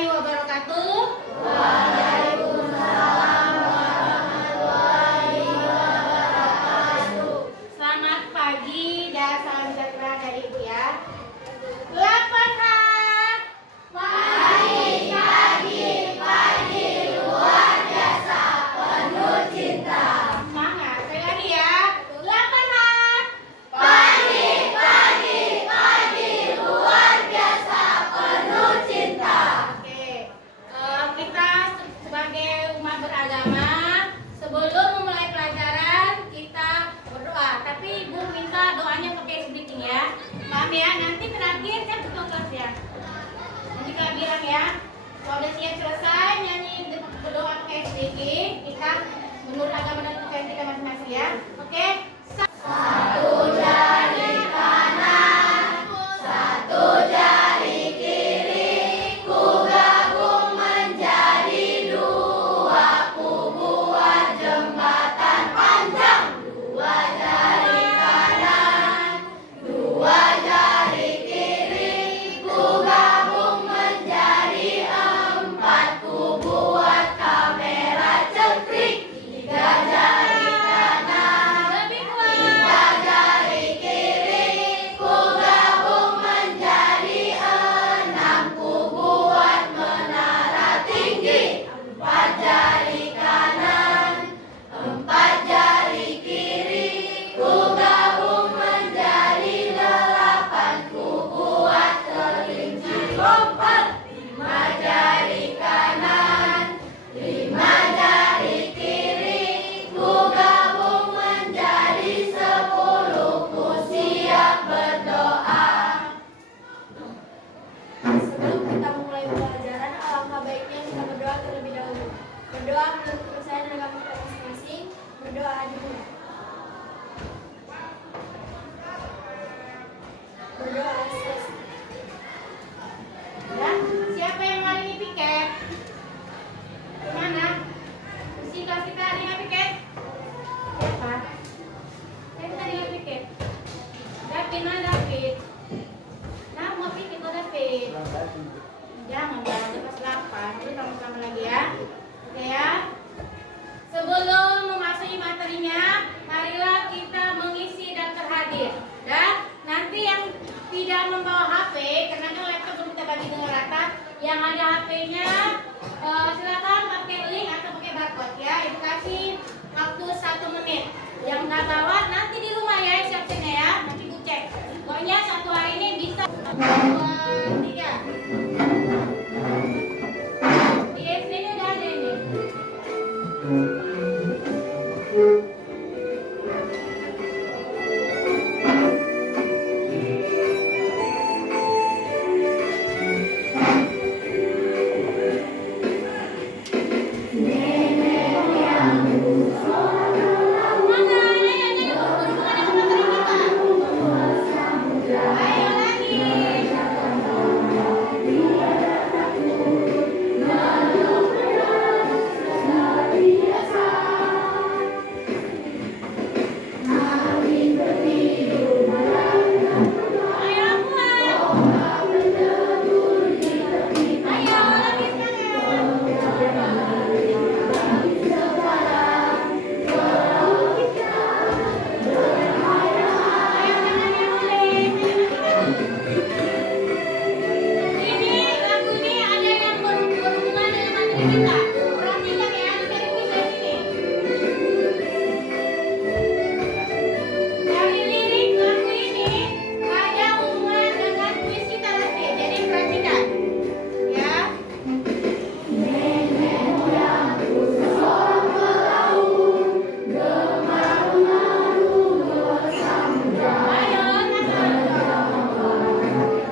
warahmatullahi wabarakatuh. Waalaikumsalam warahmatullahi wabarakatuh. Selamat pagi dan salam sejahtera dari Ibu ya. 8H. Pagi luar biasa penuh cinta. Semangat. Sekali lagi ya. 8H. Pagi luar biasa penuh cinta. Oke. Kita sebagai umat beragama, sebelum memulai pelajaran kita berdoa. Tapi Ibu minta doanya pakai speaking ya. Maaf ya, nanti terakhir kan ketua kelas ya. Nanti kita bilang ya. Kalau udah siap selesai nyanyi berdoa pakai speaking, kita menurut agama dan kepercayaan kita masing-masing ya. Oke. Satu jari kanan, satu jari kiri, ku gabung menjadi dua, ku buat jembatan panjang. Dua jari kanan, dua jari kiri, ku gabung menjadi empat, ku buat kamera cekrik. Tiga jari kanan, Lebih kuat. tiga jari kiri, ku gabung menjadi enam, ku buat menara tinggi. Empat jari kanan, empat jari kiri, ku gabung menjadi delapan, ku buat kelinci lompat. Lima jari kanan, lima jari kiri, ku gabung menjadi sepuluh, ku siap berdoa. Sebelum kita memulai pelajaran, alangkah baiknya kita berdoa terlebih dahulu. Berdoa menurut kepercayaan dan agama kita masing-masing. Berdoa adil. Berdoa selesai. Ya, siapa yang hari ini piket? Kemana? Mesti kelas kita ada yang piket? Siapa? Saya tadi yang piket. David, mana David? Nah, mau piket kok David? Jangan, kelas 8. Nanti sama-sama lagi ya. Oke ya. Sebelum memasuki materinya, marilah kita mengisi daftar hadir. Dan nanti yang tidak membawa HP, karena kan laptop belum kita bagi dengan rata, yang ada HP-nya silakan pakai link atau pakai barcode ya. Ibu kasih waktu 1 menit. Yang nggak bawa nanti di rumah ya siapkannya ya. Nanti ibu cek. Pokoknya satu hari ini bisa 2, 3. Di SD nya udah ada ini.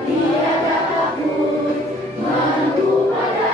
Dia dapat menunggu pada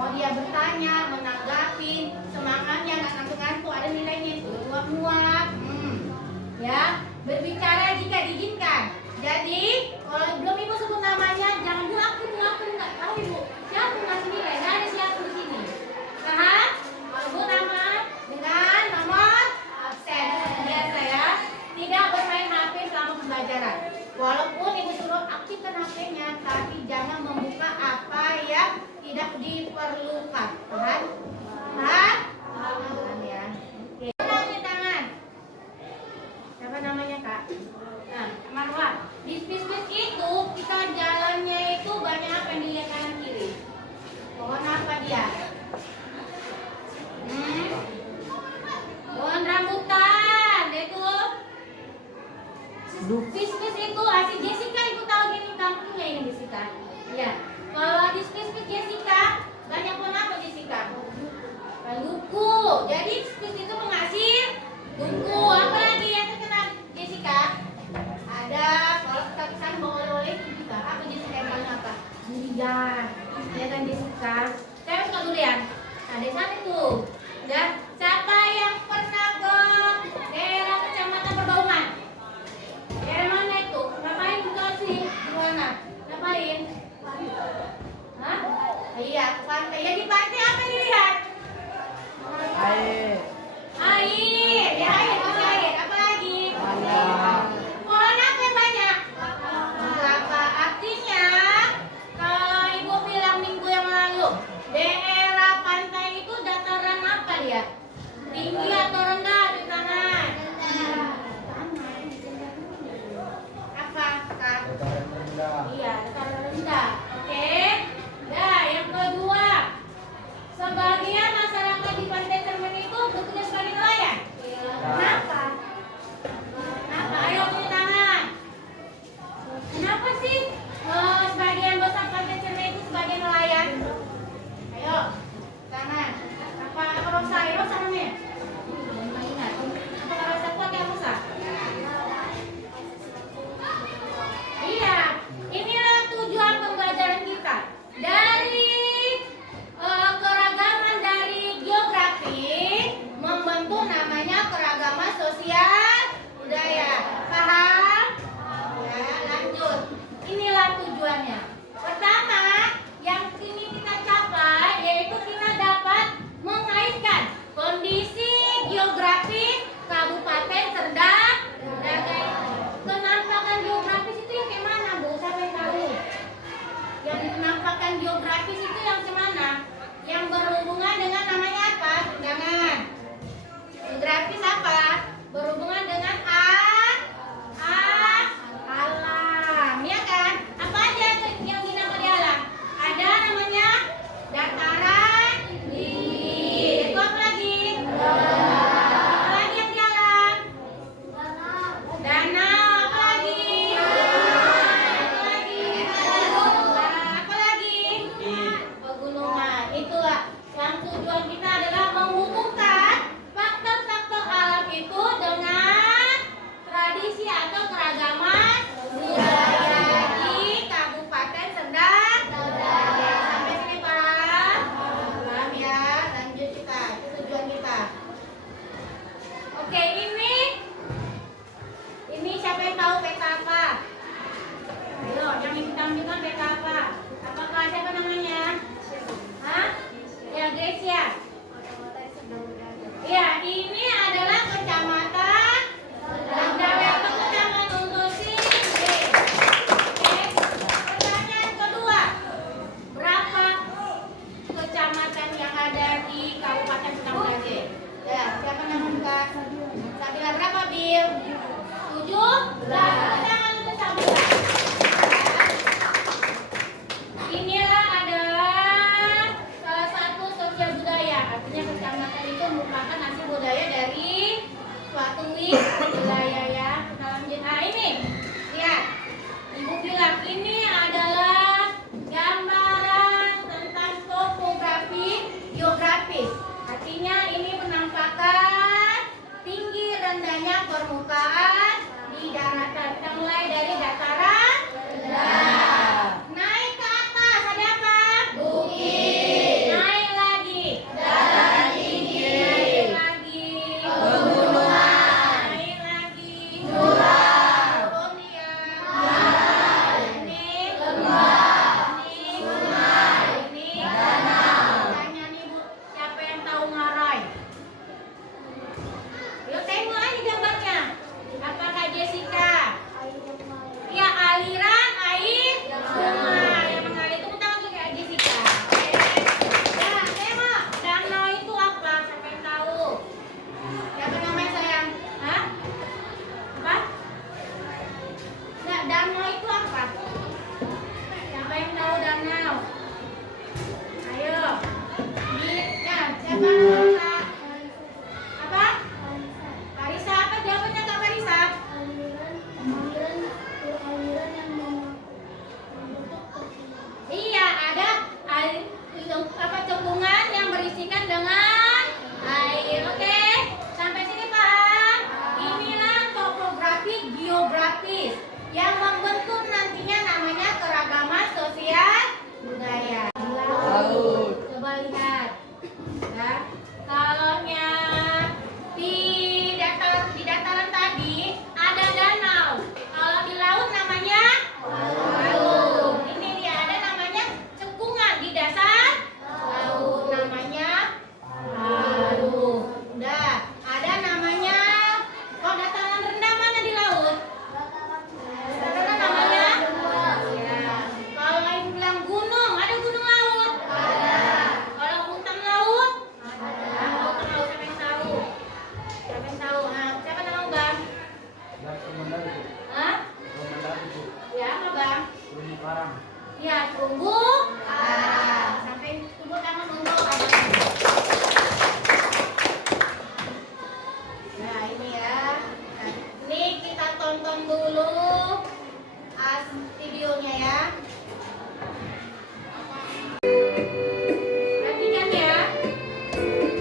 Mau dia bertanya, menanggapi, semangatnya nggak ngantuk-ngantuk, ada nilainya itu, muap-muap. Ya, berbicara jika diizinkan. Jadi, kalau belum ibu sebut namanya, jangan bu aku nggak tahu ibu. Siapa yang ngasih nilai? Nggak ada siapa di sini. Nah, kalau bu nama dengan nomor absen. Biasa ya. Tidak bermain HP selama pembelajaran. Walaupun ibu suruh aktifkan HP-nya, tapi jangan membuka apa yang tidak diperlukan. Paham? Paham? Paham ya. Oke. Cuci tangan. Siapa namanya kak? Nah, Marwa. Di bis-bis itu kita jalannya itu banyak apa yang dilihat kanan kiri. Pohon apa dia? Pohon rambutan. Itu. Bis-bis itu si Jessica ibu tahu gini kampungnya ini Jessica. Ya. Kalau di bis-bis Jessica banyak pohon apa Jessica? Duku. Jadi bis itu penghasil duku. Apa lagi yang terkenal Jessica? Ada kalau kita pesan bawa oleh-oleh itu juga. Apa Jessica yang paling apa? Durian. Ya kan Jessica? Saya suka durian. Nah di sana itu. Ya. Siapa yang pernah ke daerah kecamatan Perbaungan? Daerah mana itu? Ngapain buka sih? Di mana? Ngapain? Hah? Iya, ke pantai. Ya di pantai apa dilihat? Air. Air. Ya air, masih air. Apa lagi? Pohon apa yang banyak? Kelapa. Artinya, kalau ibu bilang minggu yang lalu, daerah pantai itu dataran apa dia? Tinggi atau rendah di sana? Apa? Kak? Iya, dataran rendah. Oke. Nah, yang kedua, sebagian masyarakat di Pantai Cermin itu bekerja sebagai nelayan. Kenapa? Kenapa? Ayo tunjuk tangan. Kenapa sih sebagian besar Pantai Cermin itu sebagai nelayan? Ayo, tangan. Apa Rosa? Rosa namanya? Belum ingat. Apa Rosa kuat ya Rosa? Iya, inilah tujuan pembelajaran kita. Dari keragaman dari geografi membentuk namanya keragaman sosial budaya. Paham? Ya, lanjut. Inilah tujuannya. Pertama, yang ini kita capai yaitu kita dapat mengaitkan kondisi geografi Kabupaten Serdang. Penampakan geografis itu yang kemana Bu? Siapa yang tahu? Yang penampakan geografis itu yang kemana? Yang berhubungan dengan namanya apa? Jangan. Geografis apa? Berhubungan dengan alam, ya kan? Apa aja yang dinamai alam? Ada namanya dataran tinggi. Itu apa lagi? Apa lagi yang di alam? Danau. Apa lagi? Apa lagi? Apa lagi? Pegunungan. Itulah yang tujuan kita adalah menghubungkan faktor-faktor alam itu dengan tradisi atau keragaman budaya di Kabupaten Serdang. Sampai sini paham? Paham ya? Lanjut kita. Itu tujuan kita. Oke, ini siapa yang tahu peta apa? Ayo, yang ditampilkan peta apa? Apakah siapa namanya? Hah? Ya, Grecia. Ya, ini adalah kecamatan Serdang atau kecamatan untuk sini. Oke. Pertanyaan kedua, berapa kecamatan yang ada di Kabupaten Serdang? Ya, siapa namanya Kak? Sabila berapa Bil? 7. Jangan lupa Sabila. Inilah adalah salah satu sosial budaya. Artinya kecamatan itu merupakan hasil budaya dari suatu wilayah ya. Kita lanjut. Nah ini, lihat. Ibu bilang ini adalah gambaran tentang topografi geografis. Artinya ini penampakan tinggi rendahnya permukaan di daratan. Kita mulai dari dataran rendah. Naik ke atas ada apa? Bukit. Naik Ya. Kalau di dataran tadi ada danau. Kalau di laut namanya laut. Ini dia ada namanya cekungan di dasar laut namanya laut. Udah, ada namanya dataran rendah mana di laut? Dataran rendah namanya? Ya. Kalau ibu bilang gunung, ada gunung laut? Ada. Kalau hutan laut? Ada. Hutan laut siapa yang tahu? Siapa yang tahu? Nah, siapa nama Bang? Hah? Ya, apa Bang? Terumbu karang. Ya, terumbu karang. Sampai tepuk tangan untuk Abang. Nah, ini ya. Nah, ini kita tonton dulu videonya ya. Perhatikan ya.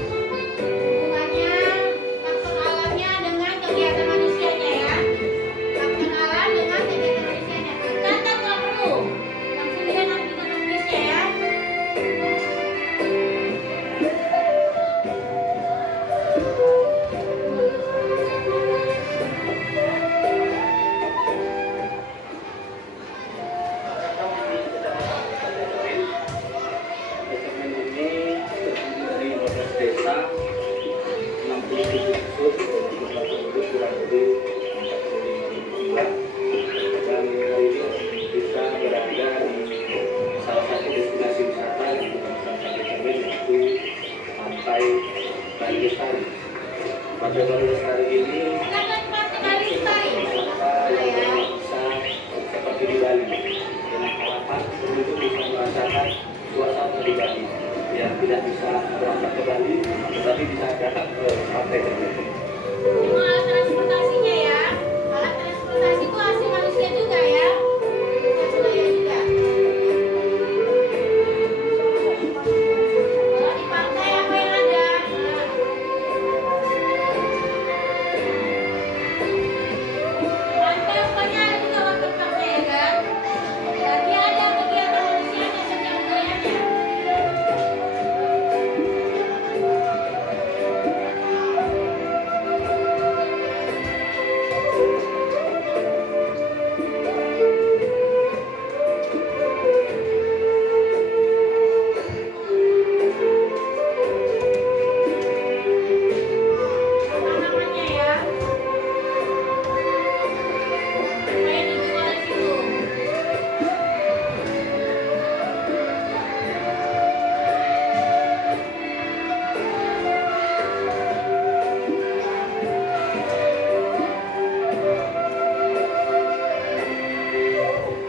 Hubungannya faktor alamnya dengan kegiatan manusianya ya. Faktor alam dengan kegiatan manusianya. Catat kalau perlu. Langsung dia nanti kita tulisnya ya. Pantai Bali Lestari ini Silakan Pantai Bali Lestari. bisa seperti di Bali dengan harapan penduduk bisa merasakan suasana di Bali yang tidak bisa berangkat ke Bali tetapi bisa datang ke pantai tersebut. Ini alat transportasinya ya. Alat transportasi itu hasil manusia juga ya. Hasil budaya juga. Kalau di pantai apa yang ada? Pantai rupanya ada juga waterparknya ya kan? Berarti ada kegiatan manusianya sosial budayanya. Apa namanya ya? Kayak dijual di situ.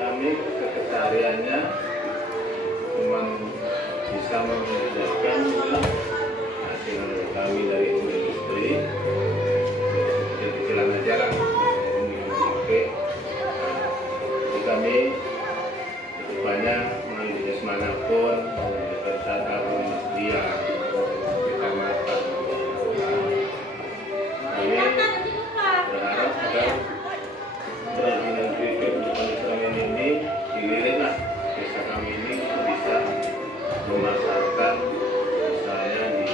Kami kesehariannya cuma bisa mengerjakan hasil kami dari industri kecil-kecilan aja lah oke. Jadi kami kedepannya melalui jenis manapun melalui perusahaan pun dia kita makan kami Kelihatan nanti lupa. berharap agar industri kehidupan instrumen ini dililitlah desa kami ini bisa memasarkan misalnya di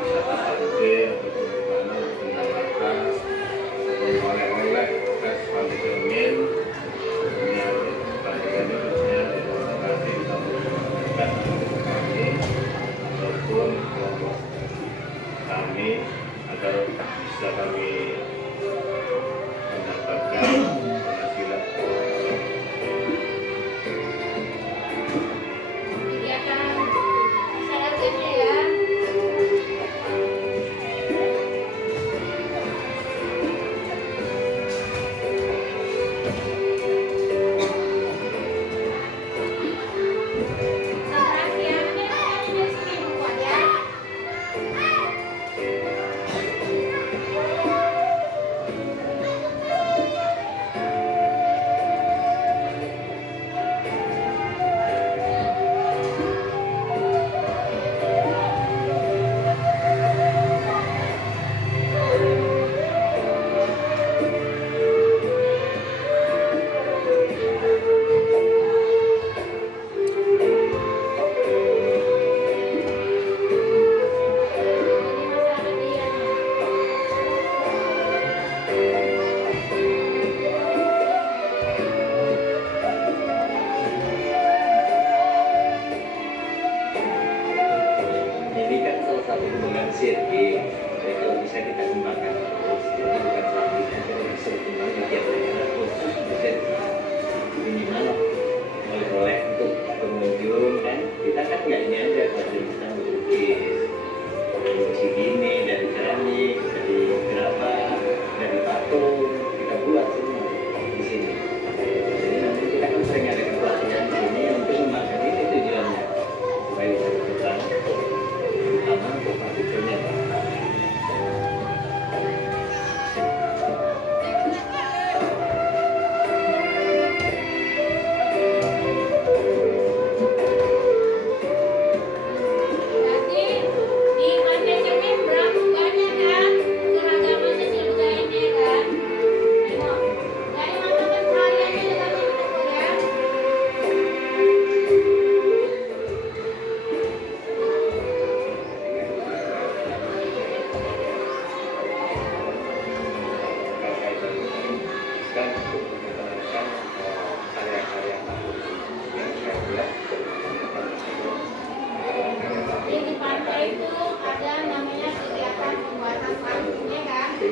wisata pantai ataupun di mana menambahkan oleh-oleh khas pantai cermin yang pantai ini khususnya di lokasi di kampung dekat kami ataupun kelompok kami agar bisa kami mendapatkan penghasilan. Kegiatan masyarakatnya ya. Konsentrasi ya. Mungkin makanya dari sini membuat ya.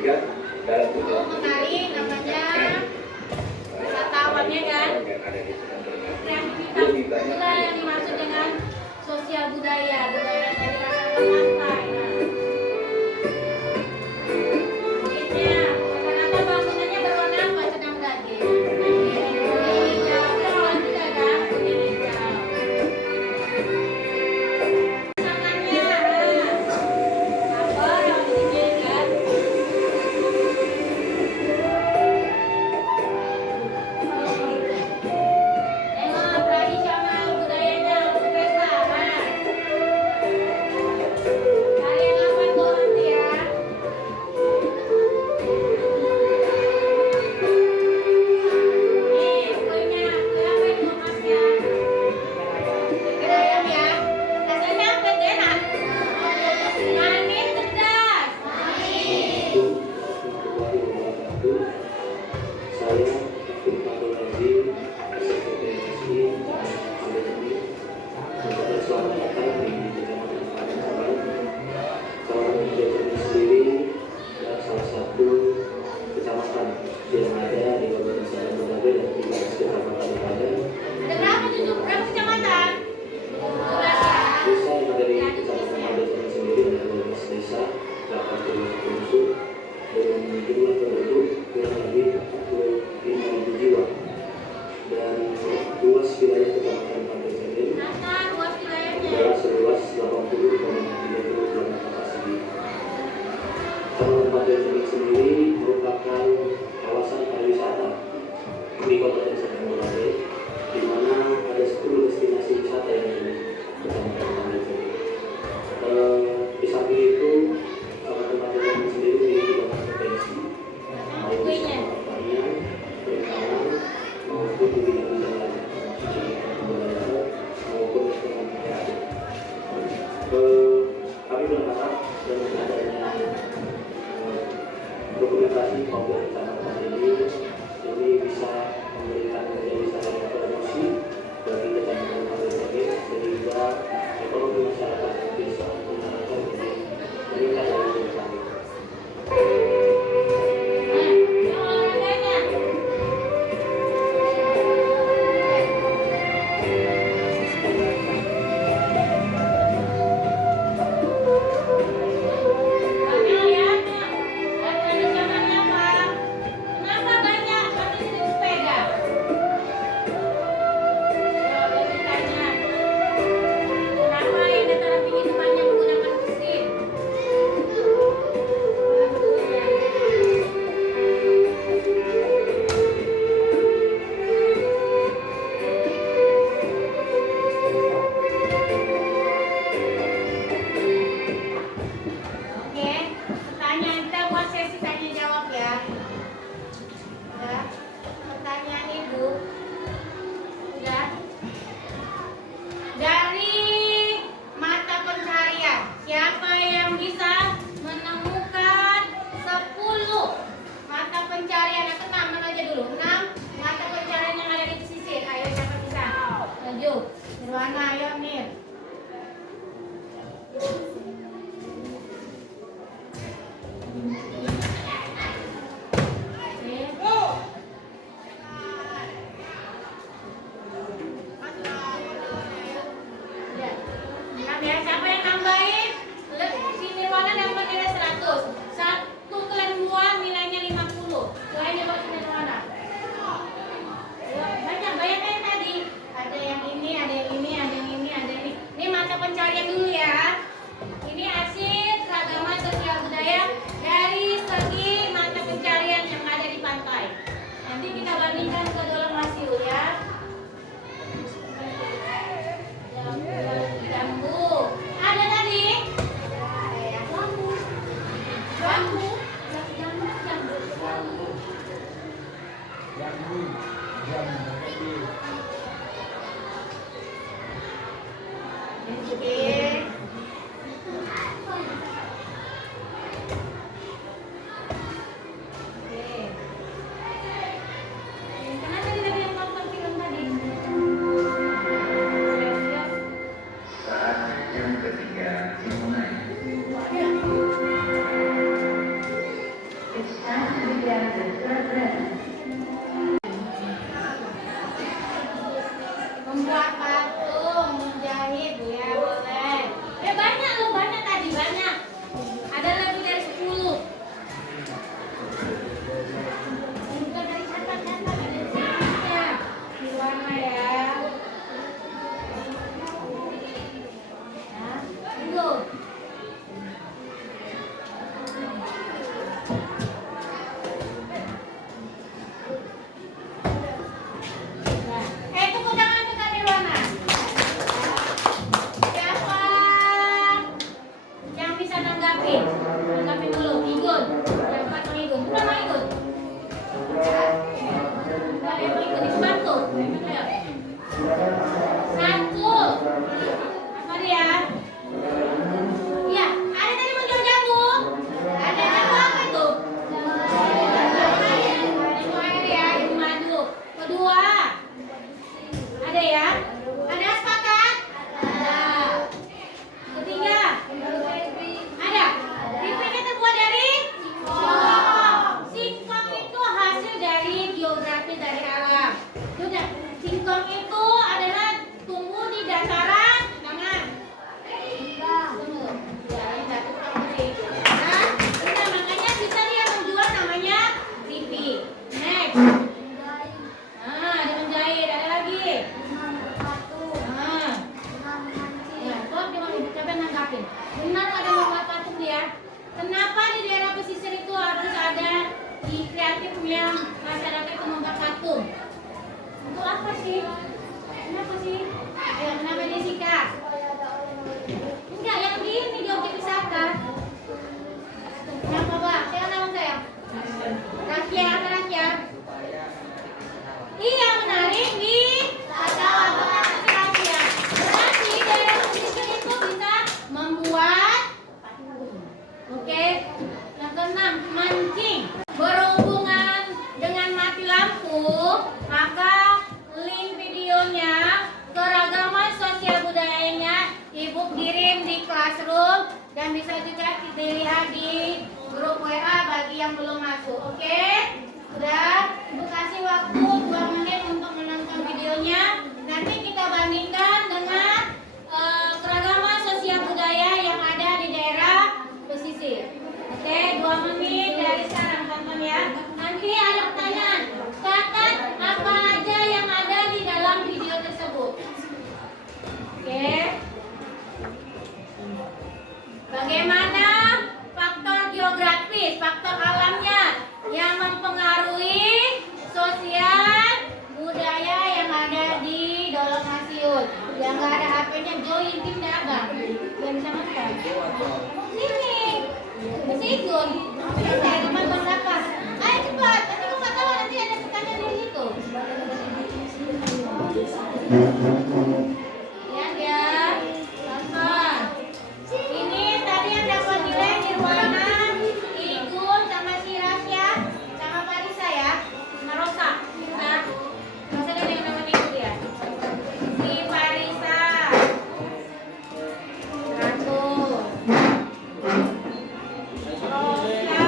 disajikan dalam bentuk menarik namanya wisatawannya kan. Kreativitas itulah yang dimaksud dengan sosial budaya dari masyarakat pantai. Nah, rata-rata bangunannya berwarna apa? Sedang daging. Kuning hijau, terang juga kan? Kuning hijau. Sangannya, apa yang diinginkan? Tengok tradisional budayanya pesta. Kalian apa tuh nanti ya? Nih, kuenya, apa itu khasnya? Ikan ayam ya. Rasanya apa deh, Nak? Manis, pedas. Saya Abdul Fadil Azim, SPPSI, Pandemi, mengucapkan selamat datang di Kecamatan Pangandaran. Kawasan Pandemi sendiri adalah salah satu kecamatan yang ada di Kabupaten Serdang Bedagai dan 13 kecamatan yang ada. Ada berapa tuh? Berapa kecamatan? 12 ya. Desa yang ada di Kecamatan Pandemi sendiri ada 12 desa, 80 unsur, dengan jumlah penduduk kurang lebih 45.000 jiwa. Dan luas wilayah Kecamatan Pantai Cermin Berapa luas wilayahnya? adalah seluas 80,30 km persegi. Kecamatan Pantai Cermin sendiri merupakan kawasan pariwisata di Kabupaten Serdang Bedagai, di mana ada 10 destinasi wisata yang ada di Kecamatan Pantai Cermin. Di samping itu, Kabupaten Pantai Cermin sendiri memiliki banyak potensi, baik di sektor pertanian, perikanan, maupun di bidang lainnya, seperti kebudayaan maupun ekonomi kreatif. Kami berharap dengan adanya dokumentasi komplit kecamatan ini bisa memberikan menjadi salah satu promosi bagi kecamatan Pantai Cermin, sehingga ekonomi masyarakat bisa meningkat dari lebih Olahraganya. Banyak ya. Tradisionalnya apa? Kenapa banyak pakai sepeda? Coba ditanya. Kenapa yang dataran tinggi itu banyak menggunakan mesin? Oke, pertanyaan kita buat sesi tanya jawab ya. Udah. Pertanyaan Ibu. Udah. Dari mata pencaharian, siapa yang bisa menemukan 10 mata pencaharian atau 6 aja dulu? 6 mata pencaharian yang ada di pesisir. Ayo siapa bisa? Maju. Nirwana, ayo Nir. Ya. Enam ya, siapa yang nambahin? Si Nirwana dapat nilai 100. Satu kalian buang nilainya 50. Selain dapat si Nirwana. Banyak kayak tadi. Ada yang ini, ada yang ini, ada yang ini, ada yang ini. Ini mata pencarian dulu ya. Ini arsip keragaman sosial budaya dari segi mata pencarian yang ada di pantai. Nanti kita bandingkan ke dalam rasio ya. Jambu. Ada tadi? Jambu. Jambu. Oke. Kenapa tidak yang nonton film tadi? Siap-siap. Saat yang ketiga dimulai. Tanggapin. Tanggapin dulu. Igun. Dapat Mang Igun. Bukan Mang Igun. Bukan Mang Igun. Itu bantu. Ayo. Satu. Mari ya. Iya. Ada tadi menjual jamu. Ada jamu apa tuh? Jamu air ya. Jamu madu. Kedua. Ada ya? Ada sepakat? Ada. Ketiga. Ada. Ripiknya terbuat dari singkong. Singkong itu hasil dari geografi dari alam. Sudah. Singkong itu adalah tumbuh di dataran tangan. Tunggu. Ya, ini satu sih. Nah, kita makanya kita dia menjual namanya ripik. Next. Nah, ada menjahit. Ada lagi. Nah. Ya, coba nanggapin. Benar ada membuat patung dia. Kenapa di daerah pesisir itu harus ada di kreatifnya masyarakat itu membuat patung? Untuk apa sih? Kenapa sih? Ayo, kenapa Jessica? Enggak, yang di ini di objek wisata. Kenapa Pak? Siapa nama saya? Rakyat, Rakyat. Iya, menarik di Rakyat. Berarti daerah pesisir itu bisa membuat patung. Oke. Yang keenam, mancing. Berhubungan dengan mati lampu, maka link videonya, keragaman sosial budayanya Ibu kirim di classroom dan bisa juga dilihat di grup WA bagi yang belum masuk. Oke? Sudah, Ibu kasih waktu 2 menit untuk menonton videonya. Nanti kita bandingkan dengan keragaman sosial budaya yang ada di daerah pesisir. Oke, 2 menit dari sekarang tonton ya. Nanti ada pertanyaan. Catat apa aja yang ada di dalam video tersebut. Oke. Bagaimana faktor geografis, faktor alamnya yang mempengaruhi sosial budaya yang ada di Dolok Masiut. Yang nggak ada HP-nya join tim dah Abang. Biar bisa makan. Sini. Bisa ikut. Bisa teman berapa? Ayo cepat. Nanti aku nggak tahu nanti ada pertanyaan di situ. Lihat ya. Tonton. Ini tadi yang dapat nilai Nirwana, Igun, sama si Rasya, sama Parisa ya, sama Rosa. Nah, Rosa kan yang dapat ikut ya. Si Parisa, 100. Rosa,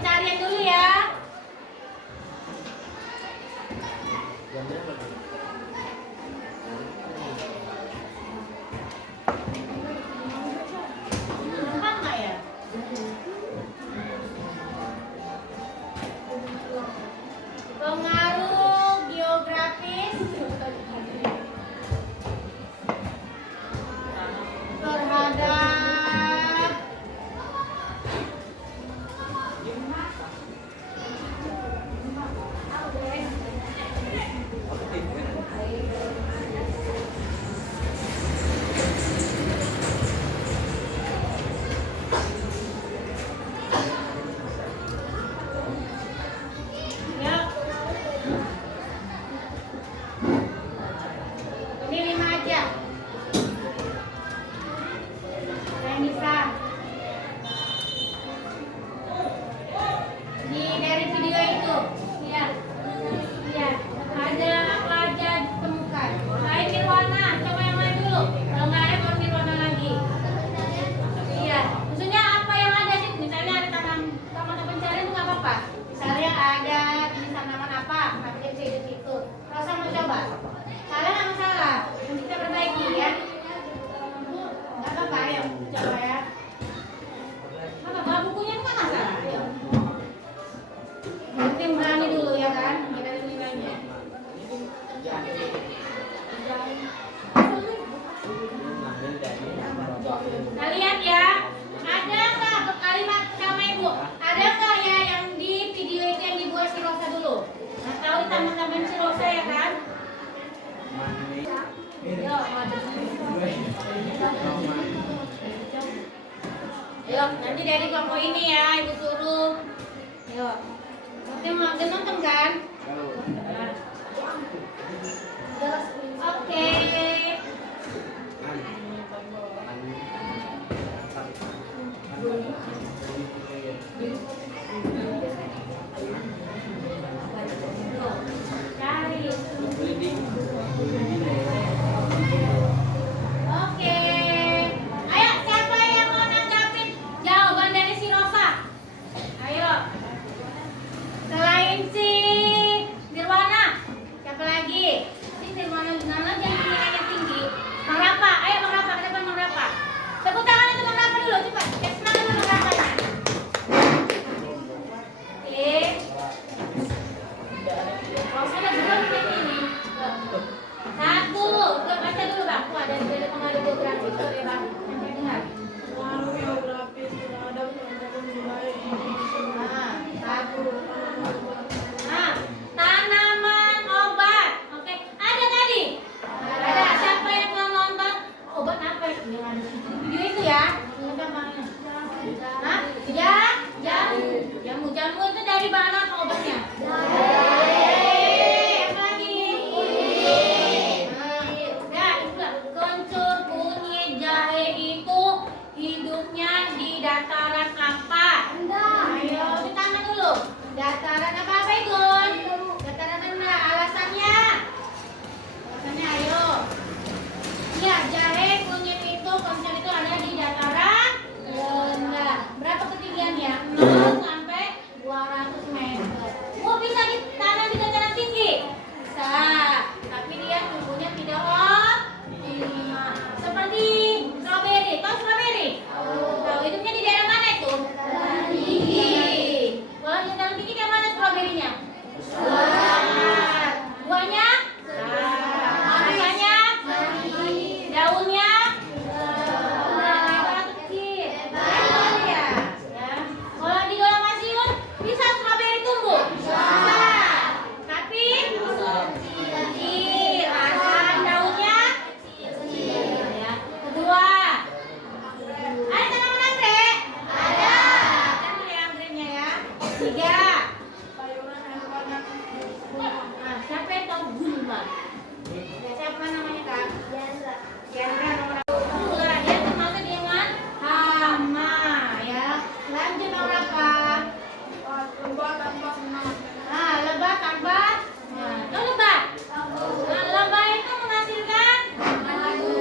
pencarian dulu ya. Sama ya? Pengaruh geografis terhadap ya. Ini 5 aja. Yang bisa. Di dari video itu, lihat, lihat, ada apa aja ditemukan. Selain nirwana, coba yang lain dulu. Kalau nggak ada, baru nirwana lagi. Iya, maksudnya apa yang ada sih? Misalnya ada taman pencarian itu nggak apa-apa. Misalnya ada tulisan tanaman apa, tapi dia bisa hidup itu. Rosa mau coba? Salah nggak masalah, nanti kita perbaiki ya. Nggak apa-apa, ayo coba ya. Nggak apa-apa, bukunya itu nggak masalah. Ayo. Yang penting berani dulu ya kan, kita nilainya. Kita lihat ya, ada nggak kalimat sama ibu? Ada nggak ya yang di video itu yang dibuat si Rosa dulu? Nah, tahu di taman-taman si Rosa ya kan? Yuk, Yuk, nanti dari kelompok ini ya, ibu suruh. Yuk, nanti mau nonton kan? Oke. Cari. Oke. Ayo, siapa yang mau nanggapin jawaban dari si Rosa? Ayo. Selain si Nirwana, siapa lagi? Si Nirwana Nana yang nilainya tinggi. Bang Rafa, ayo Bang Rafa, ke depan Bang Rafa. Tepuk tangan untuk Bang Rafa dulu, cepat. Semangat dulu Bang Rafa. Oke. Rosa udah belum ini. Satu, baca dulu Bang. Tuh ada pengaruh geografi, tuh ya Bang. Yang dengar. Pengaruh geografis terhadap peradaban budaya di Indonesia. Nah, satu. Nah, tanaman obat. Oke, ada tadi. Ada. Siapa yang mau nonton obat apa yang ada di video itu ya? Ingat namanya. Hah? Jamu. Jamu itu dari bahan apa obatnya? Apa lagi? Nah, itulah. Kencur, kunyit, jahe itu hidupnya di dataran apa? Ayo, ditanya dulu. Dataran apa Igun? Dataran rendah. Alasannya? Alasannya ayo. Ya, jahe, kunyit itu, kencur itu ada di dataran rendah. Berapa ketinggiannya? 0 sampai 200 meter. Oh, bisa ditanam di dataran tinggi? Bisa. Tapi dia tumbuhnya tidak optimal. Seperti strawberry. Tahu strawberry? Tahu. Hidupnya di daerah mana itu? Tinggi. Kalau di dalam tinggi kayak mana strawberry-nya? Besar. Buahnya? Rasanya? Daunnya? Lebar atau kecil? Lebar ya. Kalau di dalam masiun bisa strawberry tumbuh? Bisa. Tapi kecil. Rasanya daunnya? Kecil ya. Kedua. Ada tanaman anggrek? Ada. Kan ada anggreknya ya. 3. Nah, siapa yang tahu gulma? Ya, siapa namanya Kak? Yandra nomor 2. Dia termasuk dengan hama ya. Lanjut nomor apa? Lebah tanpa senang. Nah, lebah tanpa. Nah, itu lebah. Nah, lebah itu menghasilkan madu.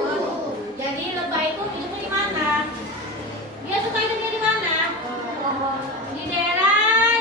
Jadi lebah itu hidupnya di mana? Dia suka hidupnya di mana? Di daerah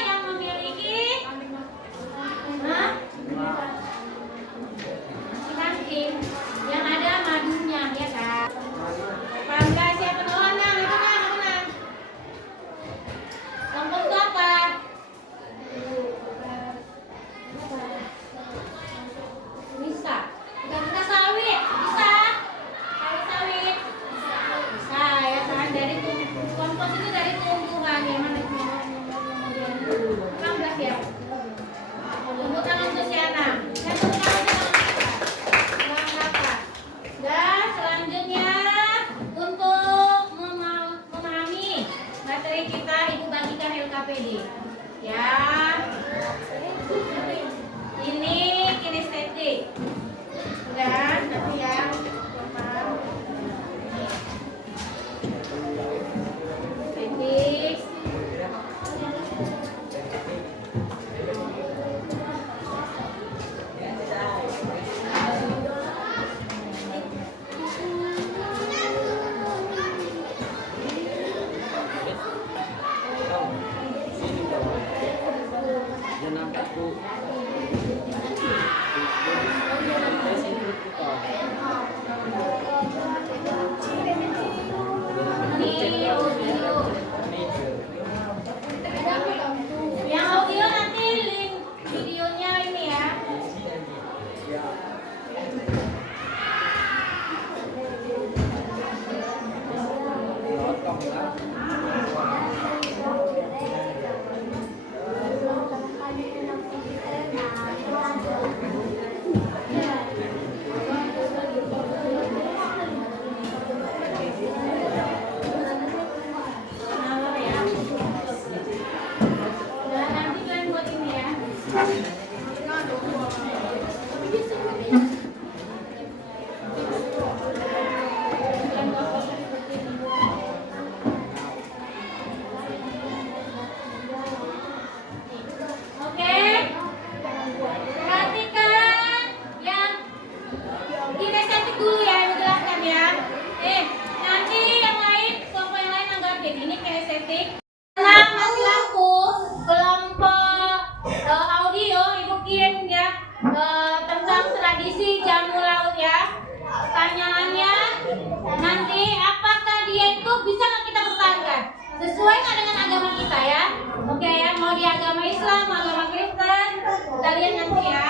mau di agama Islam, agama Kristen, kita lihat nanti ya.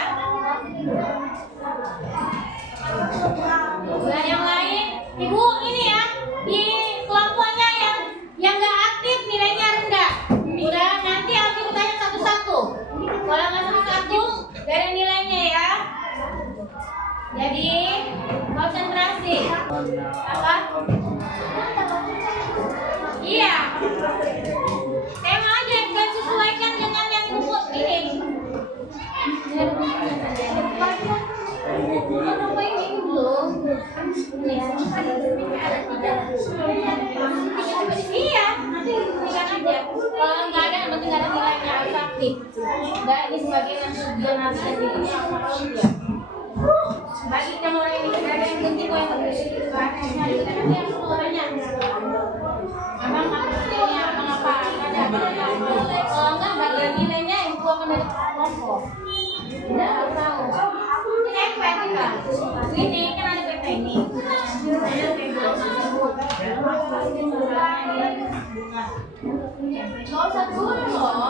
Dan yang lain, Ibu ini ya, di kelompoknya yang nggak aktif nilainya rendah. Udah nanti aku tanya satu-satu. Kalau nggak satu-satu, dari nilainya ya. Jadi konsentrasi. Apa? Iya. Tema aja kan sesuaikan dengan yang buku ini. Iya, nanti buktikan aja. Kalau nggak ada, nanti nggak ada nilainya harus aktif. Nggak ini sebagai yang tujuan nanti dan ini ya. Bagi yang orang ini ada yang ganti kok yang nanti yang suaranya. Abang nilainya abang apa? Ada. Kalau nggak bagi nilainya yang keluar dari kelompok. Tidak tahu. Ini apa kita? Ini kan ada PT ini. Nggak usah dulu loh.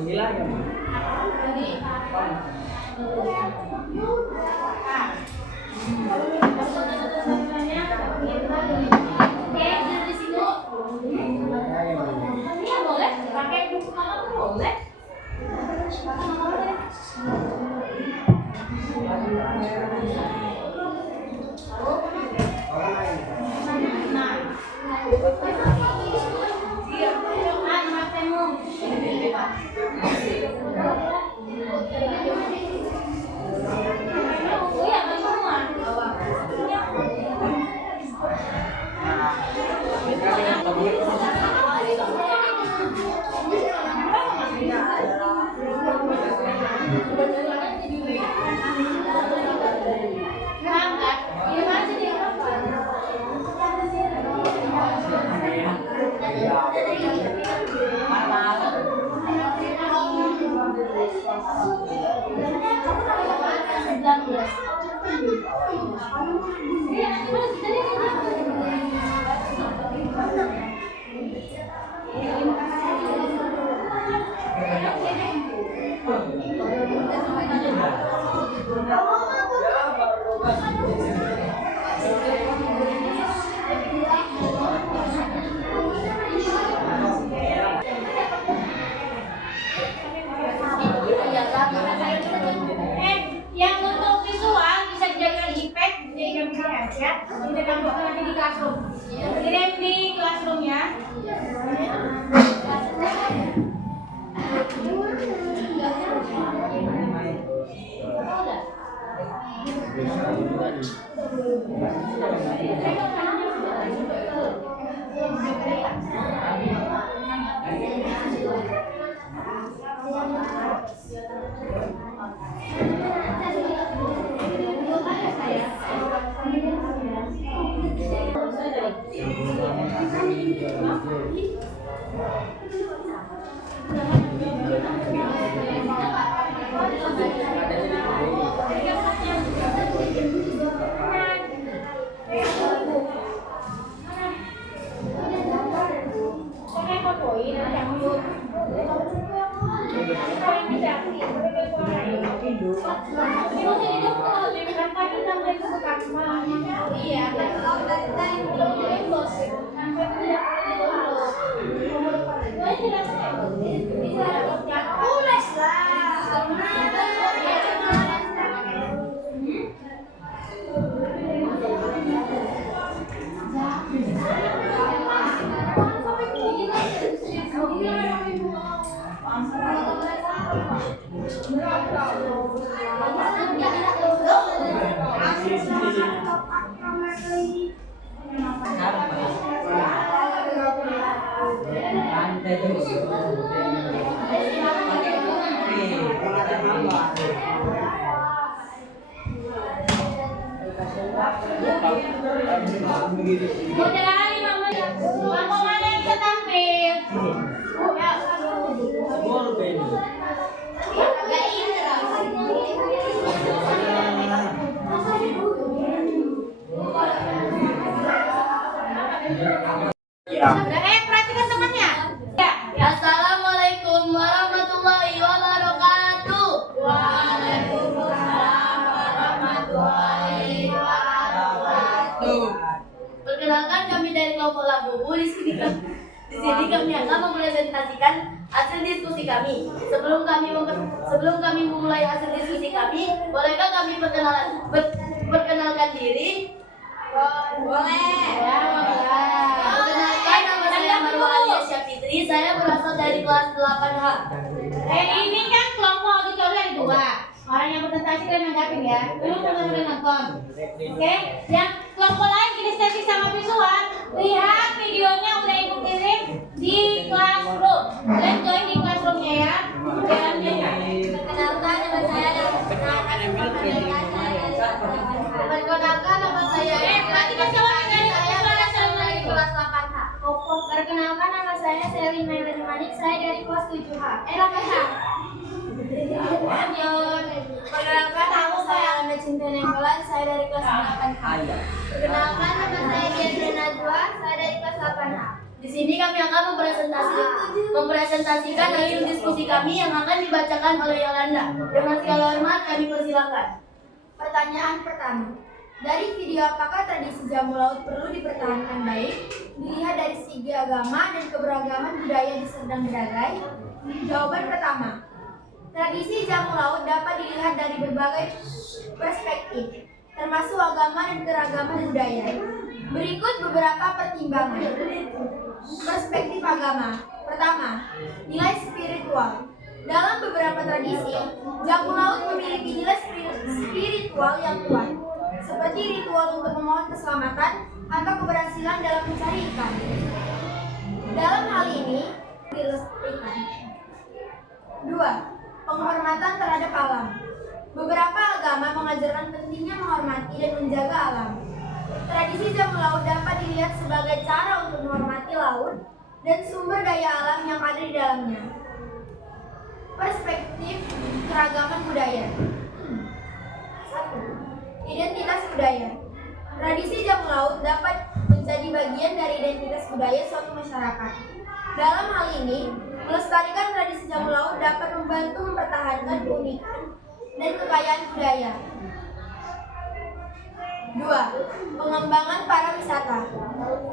Inilah yang boleh pakai buku boleh. Nah, Yang untuk visual bisa dijadikan iPad, dijadikan headset, dijadikan nanti di classroom. Kirim di classroom ya. Mama mana yang bisa tampil? Perhatikan temannya. Ya. Assalamualaikum warahmatullahi wabarakatuh. Waalaikumsalam warahmatullahi wabarakatuh. Perkenalkan, kami dari kelompok Labubu. Di sini kami akan mempresentasikan hasil diskusi kami. Sebelum kami memulai hasil diskusi kami, bolehkah kami perkenalkan diri? Boleh. Perkenalkan, nama saya Marwa Alias Syafitri. Saya berasal dari kelas 8H. Ini kan kelompok auditori ada 2. Orang yang presentasi dan nanggapin ya. Dulu udah nonton. Oke? Yang kelompok lain kinestetik sama visual, lihat videonya udah ibu kirim di classroom. Kalian join di classroomnya ya. Jalannya ya. Perkenalkan, nama saya Perhatikan semua dari kelas 8H. Perkenalkan, nama saya Selin Mailani Manik. Saya dari kelas 7H. 8H. Lanjut. Perkenalkan, nama saya Anda Cinta Nenggolan. Saya dari kelas 8H. Perkenalkan, nama saya Dian Najwa. Saya dari kelas 8H. Di sini kami akan mempresentasikan hasil diskusi kami yang akan dibacakan oleh Yolanda. Dengan segala hormat kami persilakan. Pertanyaan pertama. Dari video, apakah tradisi jamu laut perlu dipertahankan baik? Dilihat dari segi agama dan keberagaman budaya di Serdang Bedagai. Jawaban pertama. Tradisi jamu laut dapat dilihat dari berbagai perspektif, termasuk agama dan keragaman budaya. Berikut beberapa pertimbangan. Perspektif agama. Pertama, nilai spiritual. Dalam beberapa tradisi, jamu laut memiliki nilai spiritual yang kuat, seperti ritual untuk memohon keselamatan atau keberhasilan dalam mencari ikan. Dalam hal ini, dilestarikan. 2. Penghormatan terhadap alam. Beberapa agama mengajarkan pentingnya menghormati dan menjaga alam. Tradisi jamu laut dapat dilihat sebagai cara untuk menghormati laut dan sumber daya alam yang ada di dalamnya. Perspektif budaya. 1. Identitas budaya. Tradisi jamu laut dapat menjadi bagian dari identitas budaya suatu masyarakat. Dalam hal ini, melestarikan tradisi jamu laut dapat membantu mempertahankan keunikan dan kekayaan budaya. 2. Pengembangan pariwisata.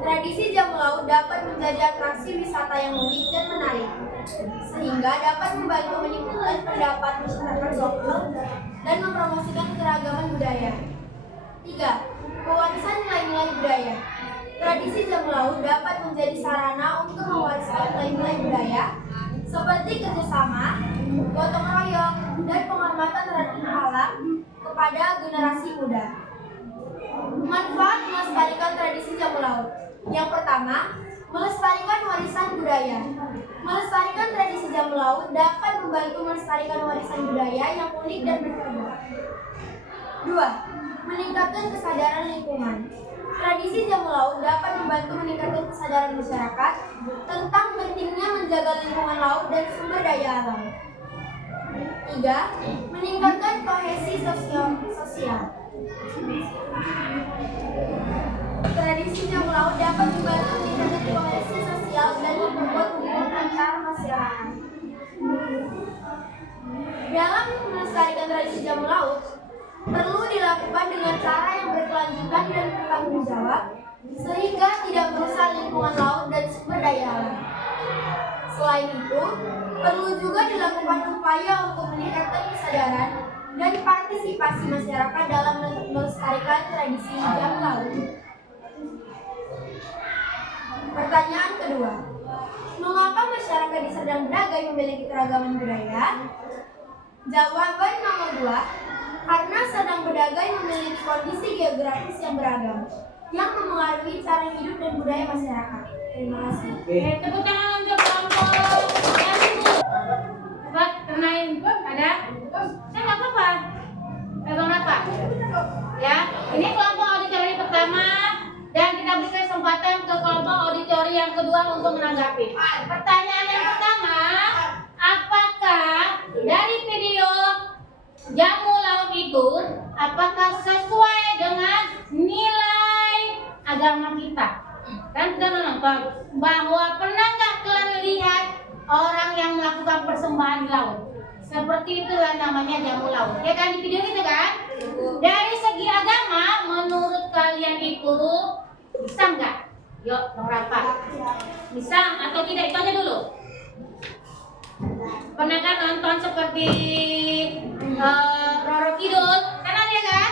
Tradisi jamu laut dapat menjadi atraksi wisata yang unik dan menarik, sehingga dapat membantu meningkatkan pendapat masyarakat lokal dan mempromosikan keragaman budaya. 3. Pewarisan nilai-nilai budaya. Tradisi jamu laut dapat menjadi sarana untuk mewariskan nilai-nilai budaya seperti kerjasama, gotong royong, dan penghormatan terhadap alam kepada generasi muda. Manfaat melestarikan tradisi jamu laut. Yang pertama, melestarikan warisan budaya. Melestarikan tradisi jamu laut dapat membantu melestarikan warisan budaya yang unik dan berharga. 2. Meningkatkan kesadaran lingkungan. Tradisi jamu laut dapat membantu meningkatkan kesadaran masyarakat tentang pentingnya menjaga lingkungan laut dan sumber daya alam. 3. Meningkatkan kohesi sosial. Tradisi jamu laut dapat membantu meningkatkan kohesi sosial dan memperkuat hubungan antar masyarakat. Dalam melestarikan tradisi jamu laut, perlu dilakukan dengan cara yang berkelanjutan dan bertanggung jawab, sehingga tidak merusak lingkungan laut dan sumber daya alam. Selain itu, perlu juga dilakukan upaya untuk meningkatkan kesadaran dan partisipasi masyarakat dalam melestarikan tradisi jamu laut. Pertanyaan kedua, mengapa masyarakat di Serdang Bedagai memiliki keragaman budaya? Jawaban nomor 2, karena Serdang Bedagai memiliki kondisi geografis yang beragam, yang memengaruhi cara hidup dan budaya masyarakat. Terima kasih. Tepuk tangan untuk kelompok yang itu. Coba kenain, ada? Saya nggak apa-apa. Pegang apa? Ya, ini kelompok auditori pertama dan kita beri kesempatan ke kelompok auditori yang kedua untuk menanggapi. Pertanyaan yang pertama, apakah dari video jamu laut itu apakah sesuai dengan nilai agama kita? Kan sudah menonton bahwa pernah nggak kalian lihat orang yang melakukan persembahan di laut? Seperti itulah namanya jamu laut. Ya kan di video itu kan? Dari segi agama, menurut kalian itu bisa nggak? Yuk, berapa? Bisa atau tidak? Itu aja dulu. Pernah kan nonton seperti Roro Kidul? Kan ada kan?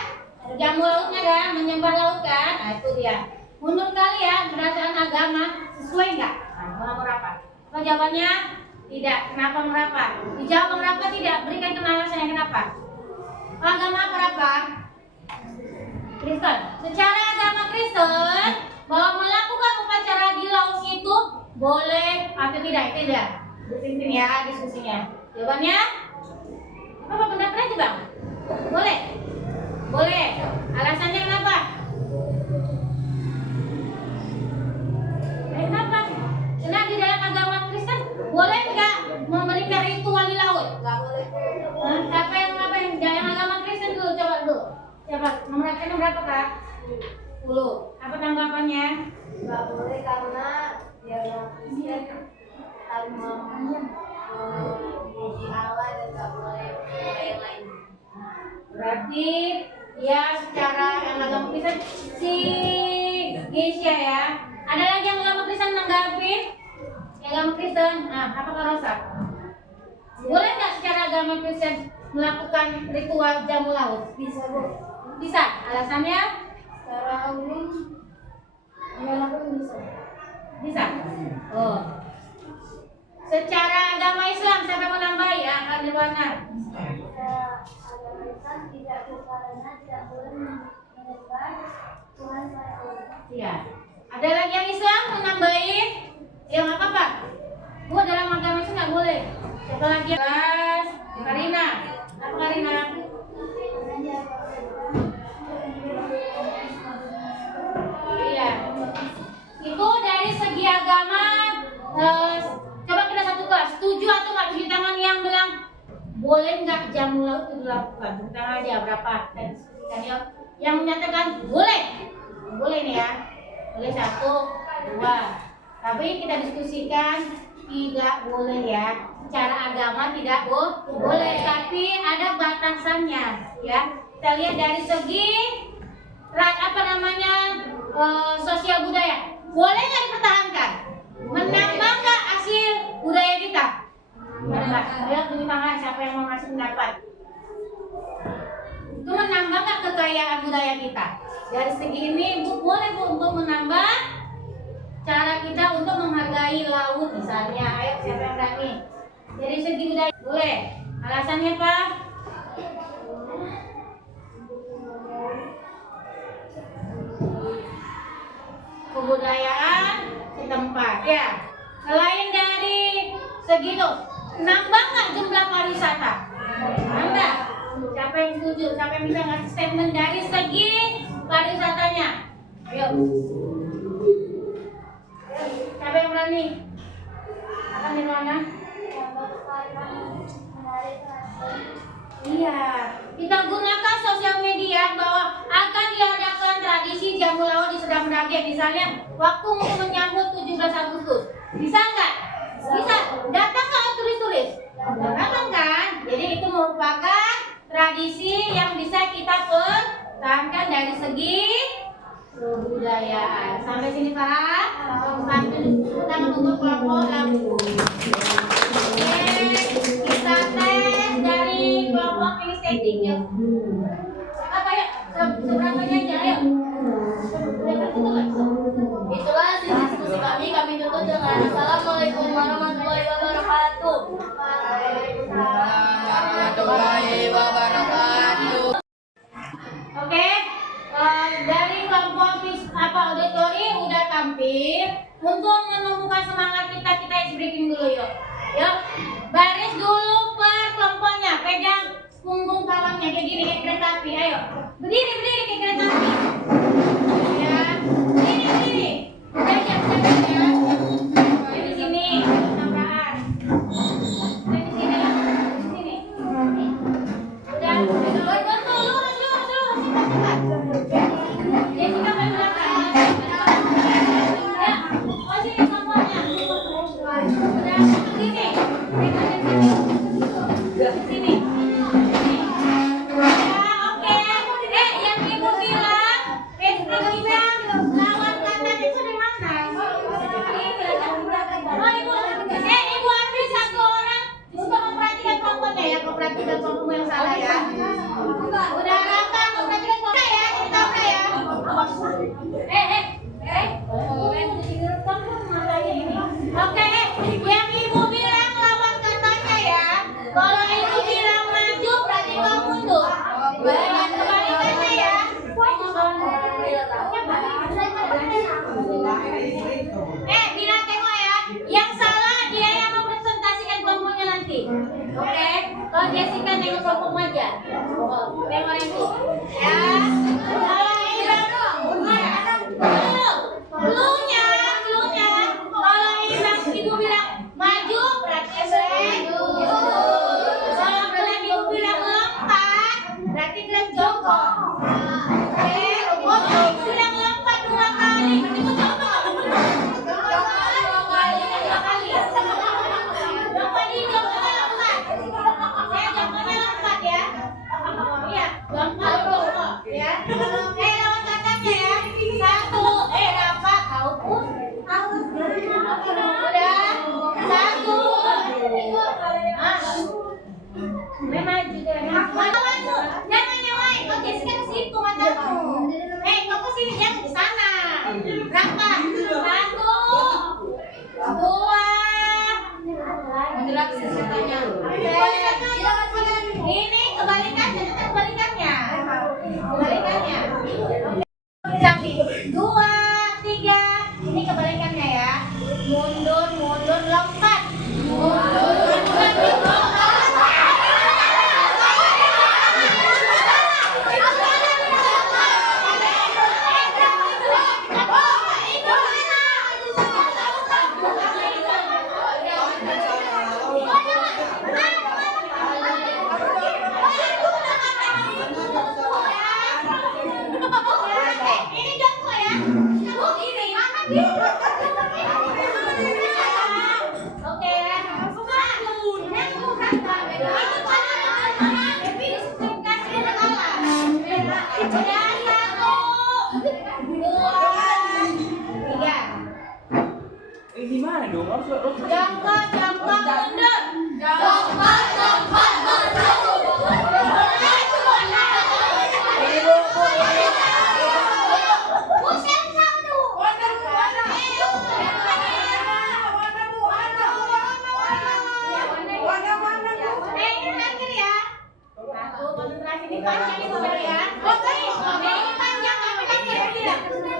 Jamu lautnya kan? Menyembah laut kan? Nah itu dia. Menurut kalian berdasarkan agama sesuai nggak? Nah, berapa? Apa jawabannya? Tidak. Kenapa merapat? Dijawab merapat tidak. Berikan alasannya kenapa? Agama berapa? Kristen. Secara agama Kristen bahwa melakukan upacara di laut itu boleh atau tidak? Itu dia. Penting ya diskusinya. Jawabannya? Apa pendapat aja bang? Boleh? Boleh. Alasannya kenapa? Kenapa? Karena di dalam agama Kristen boleh nggak memberikan ritual di laut? Nggak boleh. Siapa yang ngapain? Dalam agama Kristen dulu, coba dulu. Siapa? Nomor berapa kak? 10. Apa tanggapannya? Nggak boleh karena di agama Kristen memuji Allah dan nggak boleh yang lain. Berarti ya secara yang agama Kristen si Geisha ya. Ada lagi yang agama Kristen menanggapi? Yang agama Kristen, nah apa Kak Rosa? Boleh nggak secara agama Kristen melakukan ritual jamu laut? Bisa bu. Bisa. Alasannya? Secara umum dimanapun bisa. Bisa. Oh. Secara agama Islam siapa mau nambahi? Ya, Kak Nirwana. Agama Islam tidak berkarena tidak boleh menyembah Tuhan selain Allah. Iya. Ada lagi yang Islam mau nambahin? Yang apa Pak? Bu dalam agama Islam nggak boleh. Siapa lagi? Kelas Karina. Apa Karina? Iya. Itu dari segi agama. Coba kita satu kelas. Setuju atau nggak? Cuci tangan yang bilang boleh boleh nggak jamu laut itu dilakukan? Tentang aja berapa? Kita diskusikan yuk. Yang menyatakan boleh, boleh nih ya. Boleh 1, 2. Tapi kita diskusikan tidak boleh ya. Secara agama tidak boleh, tapi ada batasannya ya. Kita lihat dari segi sosial budaya. Boleh nggak dipertahankan? Menambah nggak hasil budaya kita? Menambah. Ayo tunjuk tangan siapa yang mau ngasih pendapat. Itu menambah nggak kekayaan budaya kita? Dari segi ini boleh Bu untuk menambah cara kita untuk menghargai laut misalnya. Ayo siapa yang berani? Dari segi budaya boleh. Alasannya apa? Kebudayaan setempat ya. Selain dari segitu, nambah nggak jumlah pariwisata? Nambah. Siapa yang setuju? Siapa yang bisa ngasih statement dari segi pariwisatanya? Ayo. Siapa yang berani? Akan di mana? Iya, kita gunakan sosial media bahwa akan diadakan tradisi jamu laut di Sedang Merage, misalnya waktu mau menyambut 17 Agustus. Bisa nggak? Bisa. Datang nggak turis-turis? Datang kan? Jadi itu merupakan tradisi yang bisa kita pertahankan dari segi kebudayaan. Sampai sini paham? Kita menunggu kelompok lampu. Kita tes dari kelompok kinestetik ya. Apa ya? Seberapanya aja ayo. Itulah hasil diskusi kami. Kami tutup dengan Assalamualaikum warahmatullahi wabarakatuh. Oke, dari kelompok auditori udah tampil. Untuk menumbuhkan semangat kita is breaking dulu yuk. Yuk, baris dulu per kelompoknya. Pegang punggung kawannya kayak gini kayak kereta api. Ayo, berdiri kayak kereta api. Ya, berdiri. Jajak ya. Di sini, tabrakan. Di sini. Udah, berbentuk lurus. Jessica main belakang. Ya, posisi kelompoknya. Udah, begini. Di sini. Yang ibu bilang, lawan kata itu di mana? Ibu ambil 1 orang untuk memperhatikan kelompoknya ya, memperhatikan kelompokmu yang salah ya. Udah rata, memperhatikan kelompoknya ya, kita udah ya. Oke, yang ibu bilang lawan katanya ya. Kalau ibu bilang maju, berarti kamu mundur. Kebalikannya ya. Bilang tengok ya. Yang salah dia yang mempresentasikan kelompoknya nanti. Oke, kalau Jessica tengok kelompok aja. Tengok itu. Ya. Kalau Cluenya. Kalau ibu bilang maju, berarti kalau ibu bilang lompat, berarti gerak jongkok. Kalau ibu bilang lompat 2 kali, berarti mau jongkok. 2 kali. Lompat di jongkoknya lompat. Saya jongkoknya lompat ya. Iya, lompat ya. Lawan katanya ya. 1, dapat kau pun. Udah 1. Memang juga matamu jangan nyalain. Kau Jessica ke situ matamu. Kau ke sini jangan ke sana. Berapa? 1, 2. Menjerak sesuatunya. Ini kebalikannya, kebalikannya. Samping 2, 3. Ini kebalikannya ya. Mundur, lompat. Dipanjang itu ya. Oke, ini panjang tapi kan dia.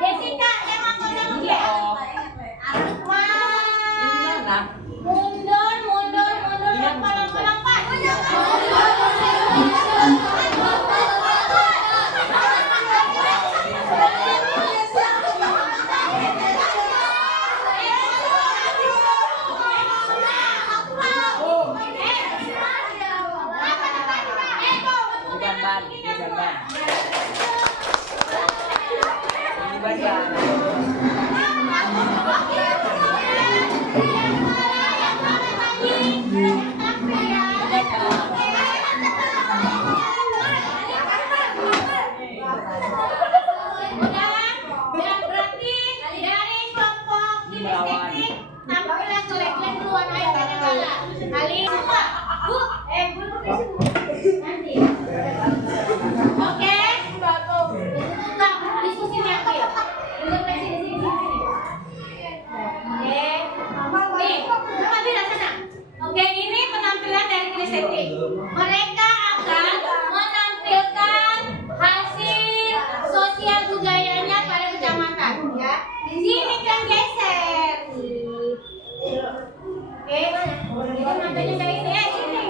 Jessica, emang panjang dia. Wah. Mundur yang palang-palang Pak. Dan berarti dari kelompok kinestetik tampilan jelek-jelek duluan ayo kita kalah. Kali semua. Bu, nanti. Oke. Nah, diskusi yang real. Intervensi di sini. Nih, sama bila sana. Oke, ini penampilan dari kinestetik. Mereka akan menampilkan hasil sosial budayanya pada kecamatan, ya. Di sini kan geser. Oke, itu nampilnya dari sini.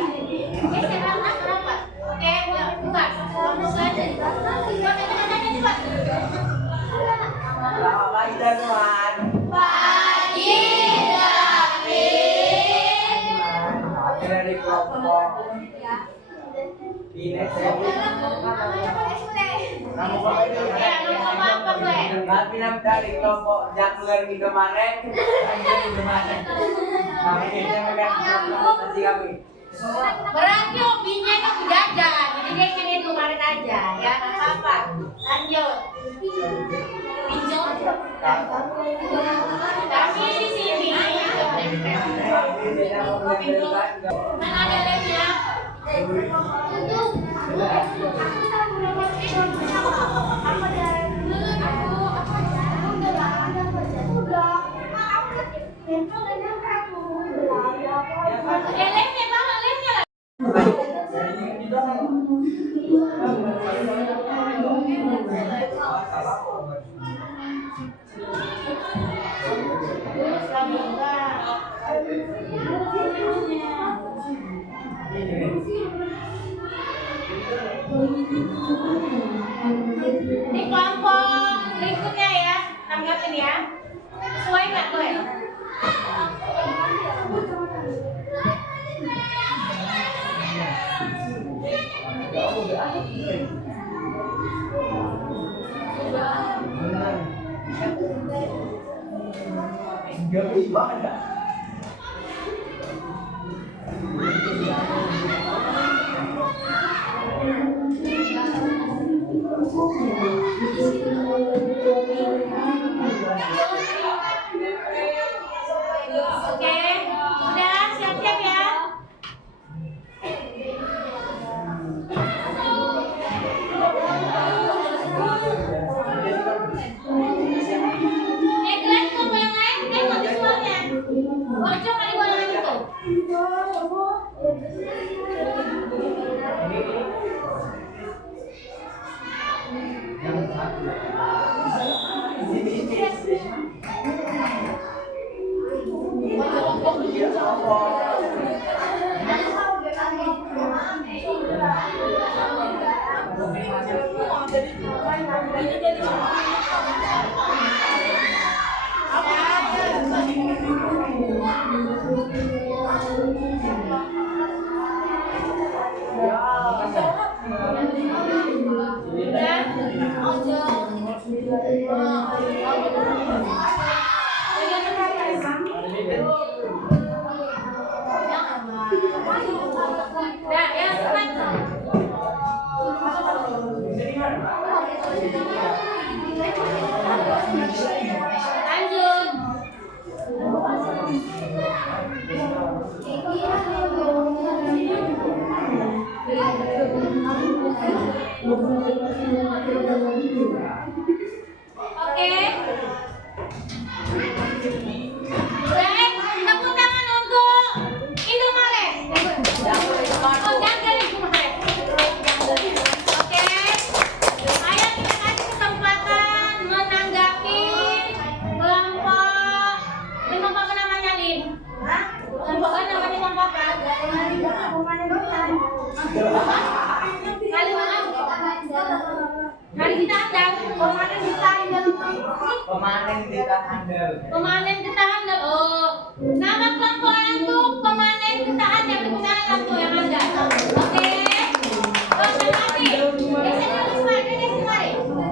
Geser kenapa? Oke, ya, buka. Kamu saja. Selamat pagi teman. Pagi, David. Dari kelompok kinestetik. Kamu apa, Ble? Kami dari kelompok Jakler Indomaret. Kami ini megang presentasi kami. Berarti hobinya itu jajan, jadi dia sini di kemarin aja, ya nggak apa-apa. Lanjut. Pinjol. Tapi di sini mana ada lemnya? Lemnya mana lemnya? Ini kelompok berikutnya ya, tanggapin ya. Sesuai nggak tuh ya? Oke, udah siap-siap ya. Kalian kelompok yang lain, kalian nggak visualnya. Bocor kali bolongan itu. Nah, yang lanjut. Oke. Baik, tepuk tangan untuk Indomaret. Oh, jangan Indomaret. Handal. Komandan ditahan dalam Pemanen ditahan dal. Pemanen getah handal. Oh, nama kelompok orang tuh pemanen getah handal. Misalnya kamu yang handal. Oke. Oh, nanti. Geser kemari.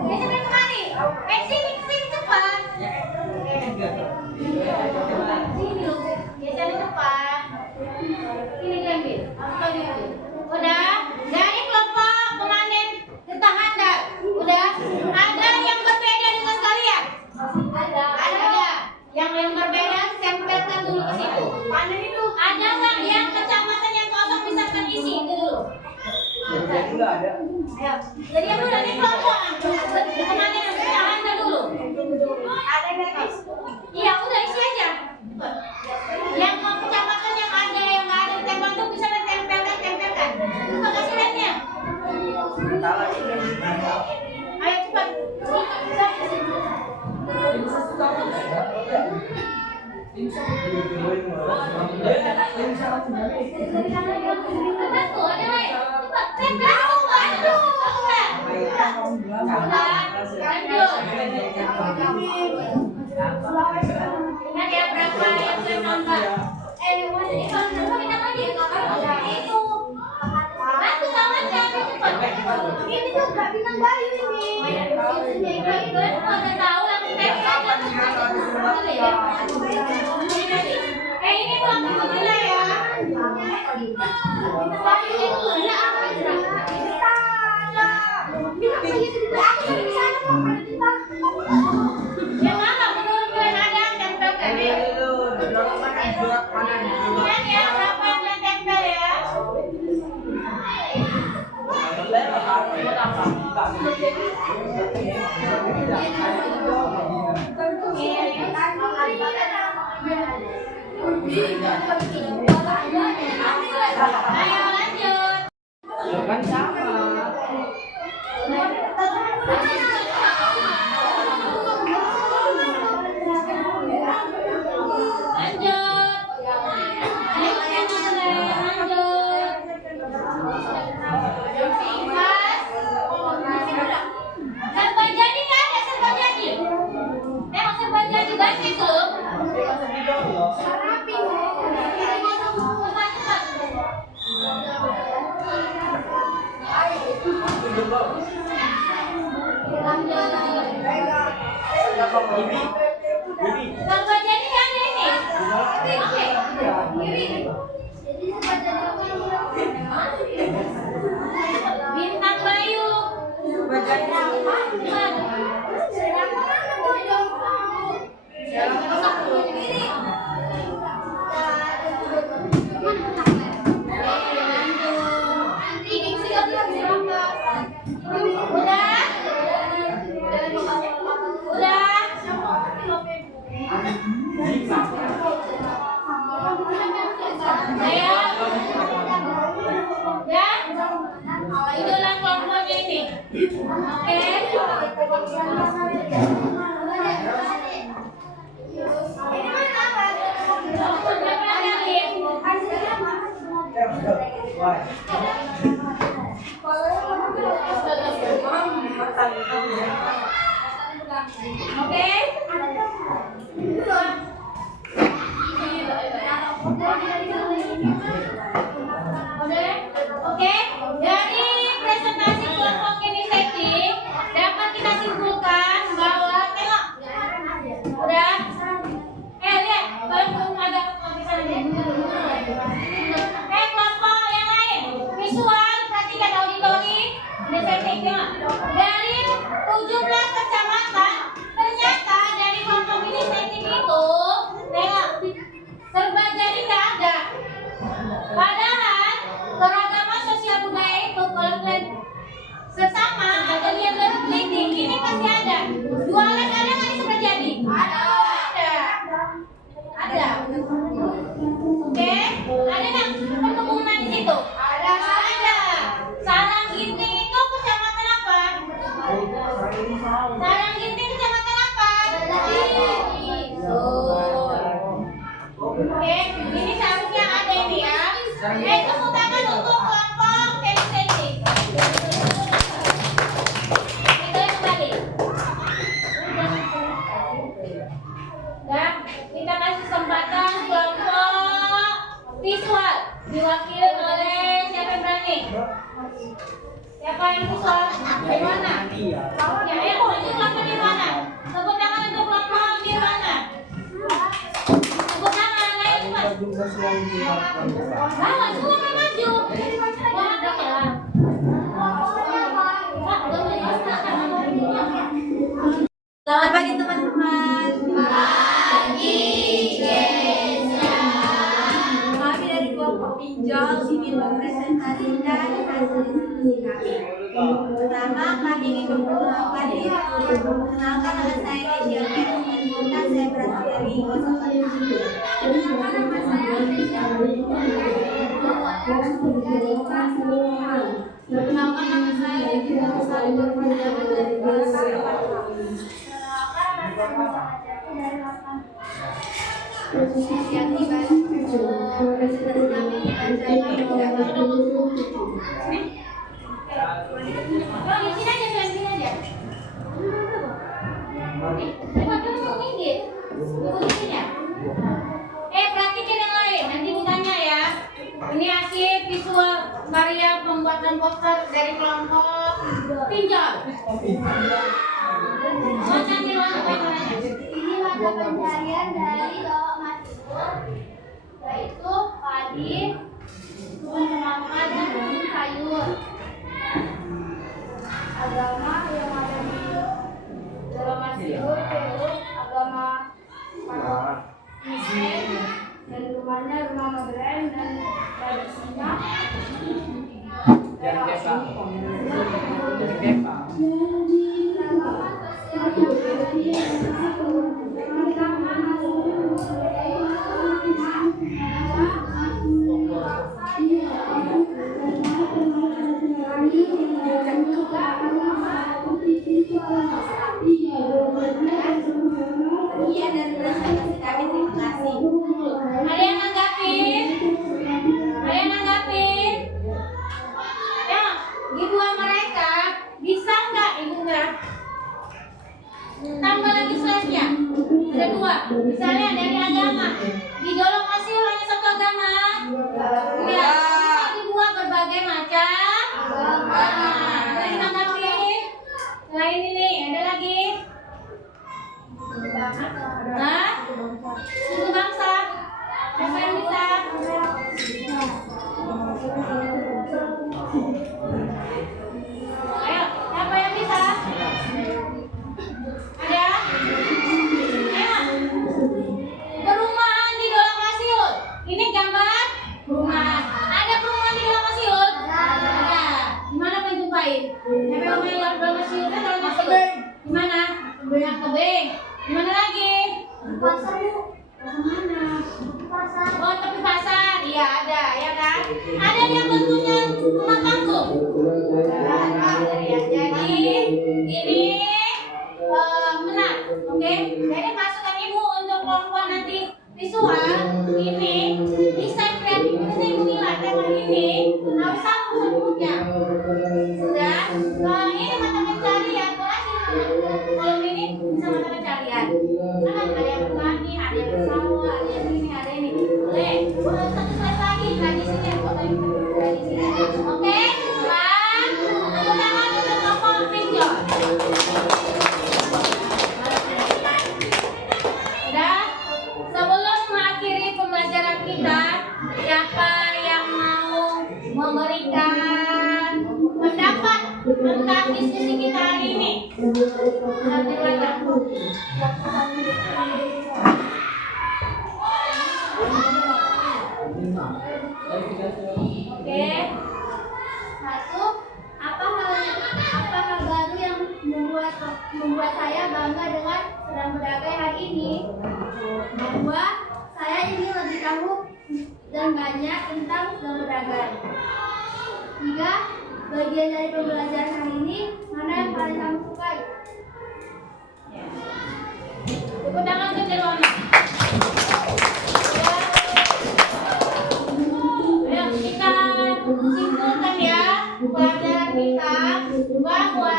Geser kemari. Sini cepat. Sini loh. Geser cepat. Ini diambil. Atau diambil. Udah. Dari kelompok pemanen getah handal. Udah. Ada yang berbeda dengan kalian? Ada. Yang berbeda tempelkan dulu ke situ. panen itu. Ada nggak yang kecamatan yang kosong bisa terisi itu dulu? Jadi nggak ada. Ayo. Jadi yang udah di kelompok kemana yang handal dulu? Ada guys. Iya udah isi aja. Yang kecamatan yang ada yang nggak ada tempel tuh bisa ditempelkan. Terima kasih lainnya. Salah ini. Ayo cepat. Cepat tuh, ada lain. Cepat tempel. Aduh. Ingat ya berapa yang sudah nambah? Kalau nambah kita lagi. Itu. Bantu tangan jangan cepat. Ini tuh gak bintang bayu ini. Itu udah tahu langsung ini kelompok kita ya. Bayu itu ya apa? Yang mana menurut kalian ada yang tempelkan? Itu dorong mana surat mana Ingat ya berapa yang kalian tempel ya? Ayo lanjut. Kan sama. Lanjut. Ayo lanjut. Serba jadi nggak ada serba jadi. Emang serba jadi ganti tuh. Serba jadi kan ini. Oke. Bintang Bayu. Udah? Ayo. Ya? Itulah kelompoknya ini. Oke. Kelompoknya pelajari. Oke. Oke. Dari presentasi kelompok inisiatif dapat kita simpulkan bahwa tengok. Udah. Lihat, belum agak bisa kelompok yang lain. Visual, perhatikan auditori, inisiatif tengok. Dari 17 kecamatan, ternyata dari kelompok inisiatif itu, tengok, serba jadi nggak ada. Padahal keragaman sosial budaya itu kalau kalian sesama atau dia berkeliti ini pasti ada. Jualan ada nggak di serba jadi? Ada. Oke, ada nggak perkebunan di situ? Ada. Sarang Ginting itu kecamatan apa? Sarang Ginting Siapa yang visual? Di mana? Iya. Ya, yang maju ulang di mana? Tepuk tangan untuk ulang di mana? Tepuk tangan, ayo cepat. Bawa semua yang maju. Bawa dong ya. Selamat pagi teman-teman. Pagi, kami dari kelompok pinjol ingin mempresentasikan hasil diskusi kami. Pertama, kami ingin memperkenalkan diri. Perkenalkan nama saya Kesia Kesia. Saya berasal dari Kota. Perkenalkan nama saya Kesia. Perkenalkan nama saya Kesia. Saya berasal dari yang dibahas presentasi kami perhatikan yang lain, nanti ditanya ya. Ini hasil visual karya pembuatan poster dari kelompok pinjol. Oh, nanti ini mata pencarian dari Bapak Masjid, yaitu padi, semangka dan sayur. Agama yang ada di dalam Masjid yaitu agama Muslim, dan rumahnya rumah modern dan tradisinya. Jangan kepa. Iya, dan presentasi kami, terima kasih. Ada yang nanggapin? Ada yang nanggapin? Ya, di dua mereka bisa nggak ibu nggak? Tambah lagi slide-nya. Ada dua. Misalnya dari agama. Di Dolok Hasil hanya satu agama. Ya, bisa dibuat berbagai macam agama. Ada yang nanggapin? Selain ini, ada lagi? Hah? Suku bangsa. Siapa yang bisa? Ayo, siapa yang bisa? Ada? Ayo. Perumahan di Dolok Masiul. Ini gambar perumahan. Ada perumahan di Dolok Masiul? Ada. Di mana menjumpai? Siapa yang main Dolok Masiul? Kan Dolok Masiul. Di mana? Yang Kebeng. Di mana lagi? Pasar, Bu. Mana? Oh, tepi pasar. Iya, ada, ya kan? Ada yang bentuknya rumah panggung. Jadi ini benar, oke? Jadi masukan ibu untuk kelompok nanti visual ini desain kreatif ini ibu nilai tema ini harus sambung sebelumnya. Sudah? Ini mata pencarian, kalau ini bisa mata pencarian. Kan ada yang petani, ada yang sawah, ada yang ini, ada ini. Boleh? Boleh satu slide lagi tradisinya, foto tradisinya. Oke? Bang, tepuk tangan untuk kelompok pinjol. Udah? Sebelum mengakhiri pembelajaran kita, siapa yang mau memberikan pendapat tentang diskusi kita hari ini? Nanti belakang. Oke. Satu, apa hal baru yang membuat saya bangga dengan sedang berdagang hari ini? Dua, saya ingin lebih tahu dan banyak tentang sedang berdagang. Tiga, bagian dari pembelajaran hari ini mana yang paling kamu sukai? Tepuk tangan untuk Nirwana. Ayo kita simpulkan ya pelajaran kita bahwa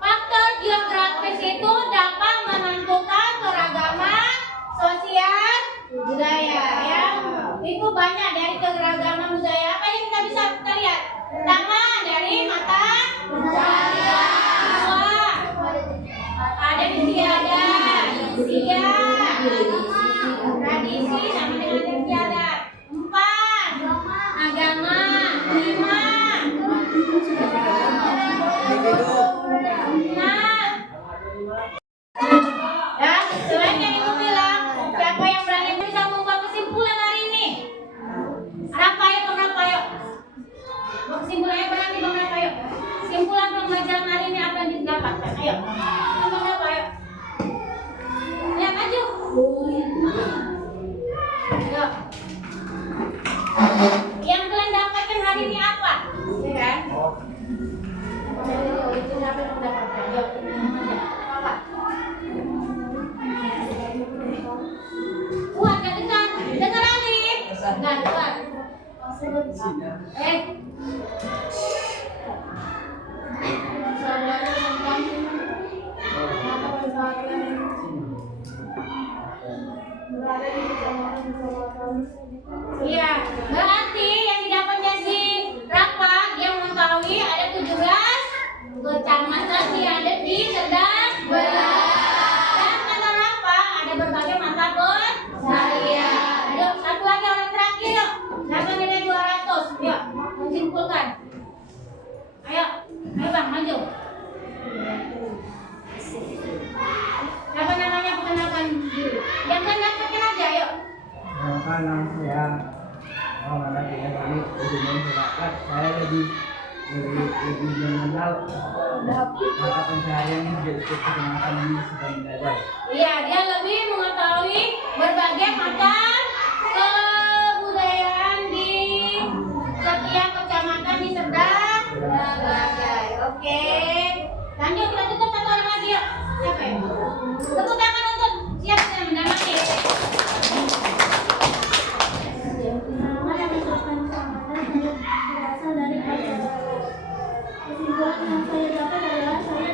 faktor geografis itu dapat menentukan keragaman sosial budaya ya. Itu banyak dari keragaman budaya. Apa yang kita bisa lihat? dapatkan. Ayo. Nomor berapa? Ayo. Ayo maju. Ayo. Yang kalian dapatkan hari ini apa? Ya kan? Itu siapa yang mendapatkan? Ayo. Apa? Kuat, gak dengar. Dengar Alif. Enggak, kuat. Iya, berarti yang didapatnya si Rafa dia mengetahui ada 17 kecamatan yang ada di Serdang Belah. Dan kata Rafa ada berbagai mata pencarian. Ayo, satu lagi orang terakhir yuk. Siapa yang ada 200? Yuk, menyimpulkan. Ayo Bang, maju. Siapa namanya perkenalkan dulu. Yang kan dapatkan aja, yuk. Kan nama saya orang yang kami hubungan masyarakat. Saya lebih mengenal mata pencaharian yang jadi kecamatan di Serdang Belah. Iya, dia lebih mengetahui berbagai macam kebudayaan di setiap kecamatan di Serdang Belah. Oke. Lanjut, kita tutup satu orang lagi yuk. Siapa ya? Tepuk tangan untuk siapa yang mendapati. Berasal dari kesimpulan yang saya dapat adalah saya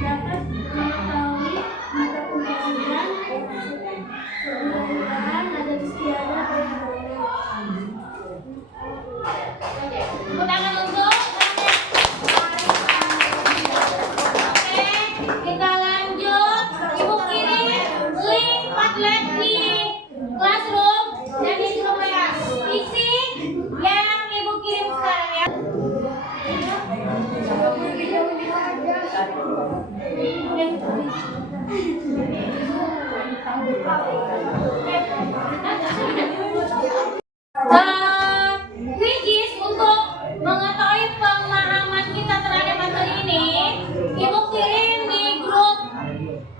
dapat mengetahui mata pencaharian kebudayaan adat istiadat dan Tepuk tangan untuk. Oke, kita lanjut. Ibu kirim link Padlet di Classroom dan di grup WA. Isi yang ibu kirim sekarang ya. Which is untuk mengetahui pemahaman kita terhadap materi ini, ibu kirim di grup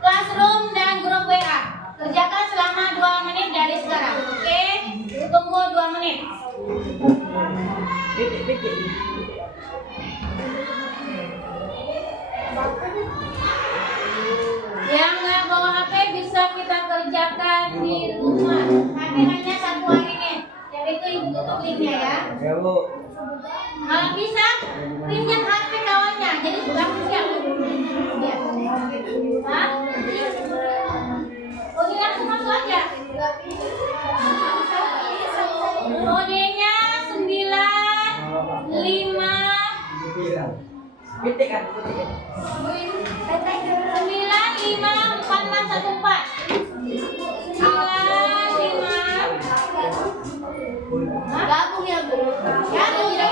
Classroom dan grup WA. Kerjakan selama 2 menit dari sekarang, oke? Tunggu 2 menit. Yang nggak bawa HP bisa kita kerjakan di rumah. Tapi hanya 1 hari nih. Jadi itu ibu tutup linknya ya. Ya Bu. Kalau bisa pinjam HP kawannya. Jadi langsung siap. Ya. Hah? Oke, langsung masuk aja. Kodenya 95. Pitik kan? 954614. 95. gabung ya Bu. Gabung ya.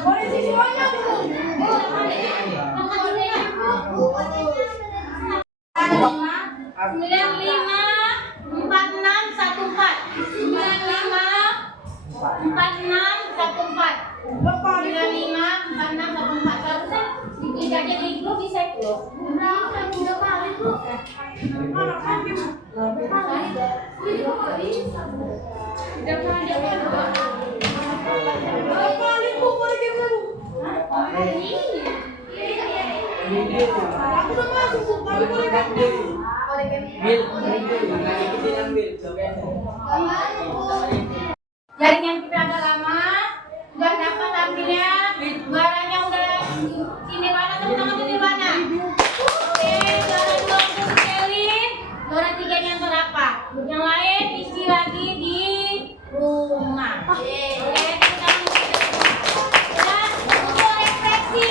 Polisi semuanya Bu. 954614. Seharusnya tidak jadi grup bisa itu. Aku udah masuk Bu, tapi boleh kan? Jaringan kita agak lama, udah dapat hasilnya, suaranya udah sini mana teman-teman di mana? Oke, suara 2 untuk Kelly, suara 3-nya untuk apa? Yang lain isi lagi di rumah. Oke, kita ya, untuk refleksi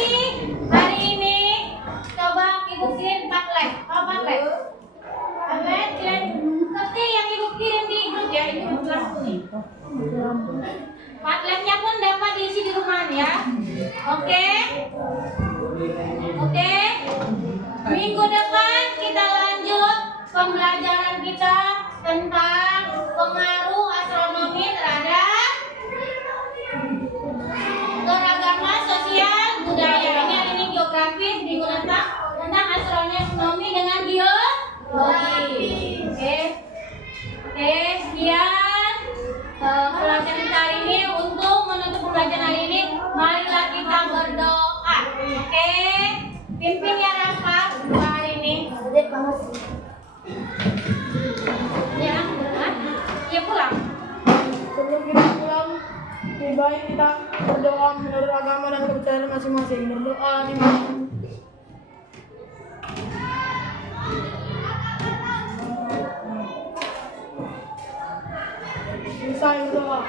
hari ini coba ibu kirim Padlet. Oh, Padlet. Padlet kirim seperti yang ibu kirim di grup ya, ini kelas nih. Padletnya pun dapat diisi di rumah ya. Oke. Oke. Minggu depan kita lanjut pembelajaran kita tentang pengaruh astronomi terhadap keragaman sosial budaya. pelajaran kita hari ini. Untuk menutup pembelajaran hari ini, marilah kita berdoa. Oke, pimpin ya Rafa doa hari ini. Adik banget sih. Ya, ya pulang. Sebelum kita pulang, lebih baik kita berdoa menurut agama dan kepercayaan masing-masing. Berdoa di mana? Selesai berdoa.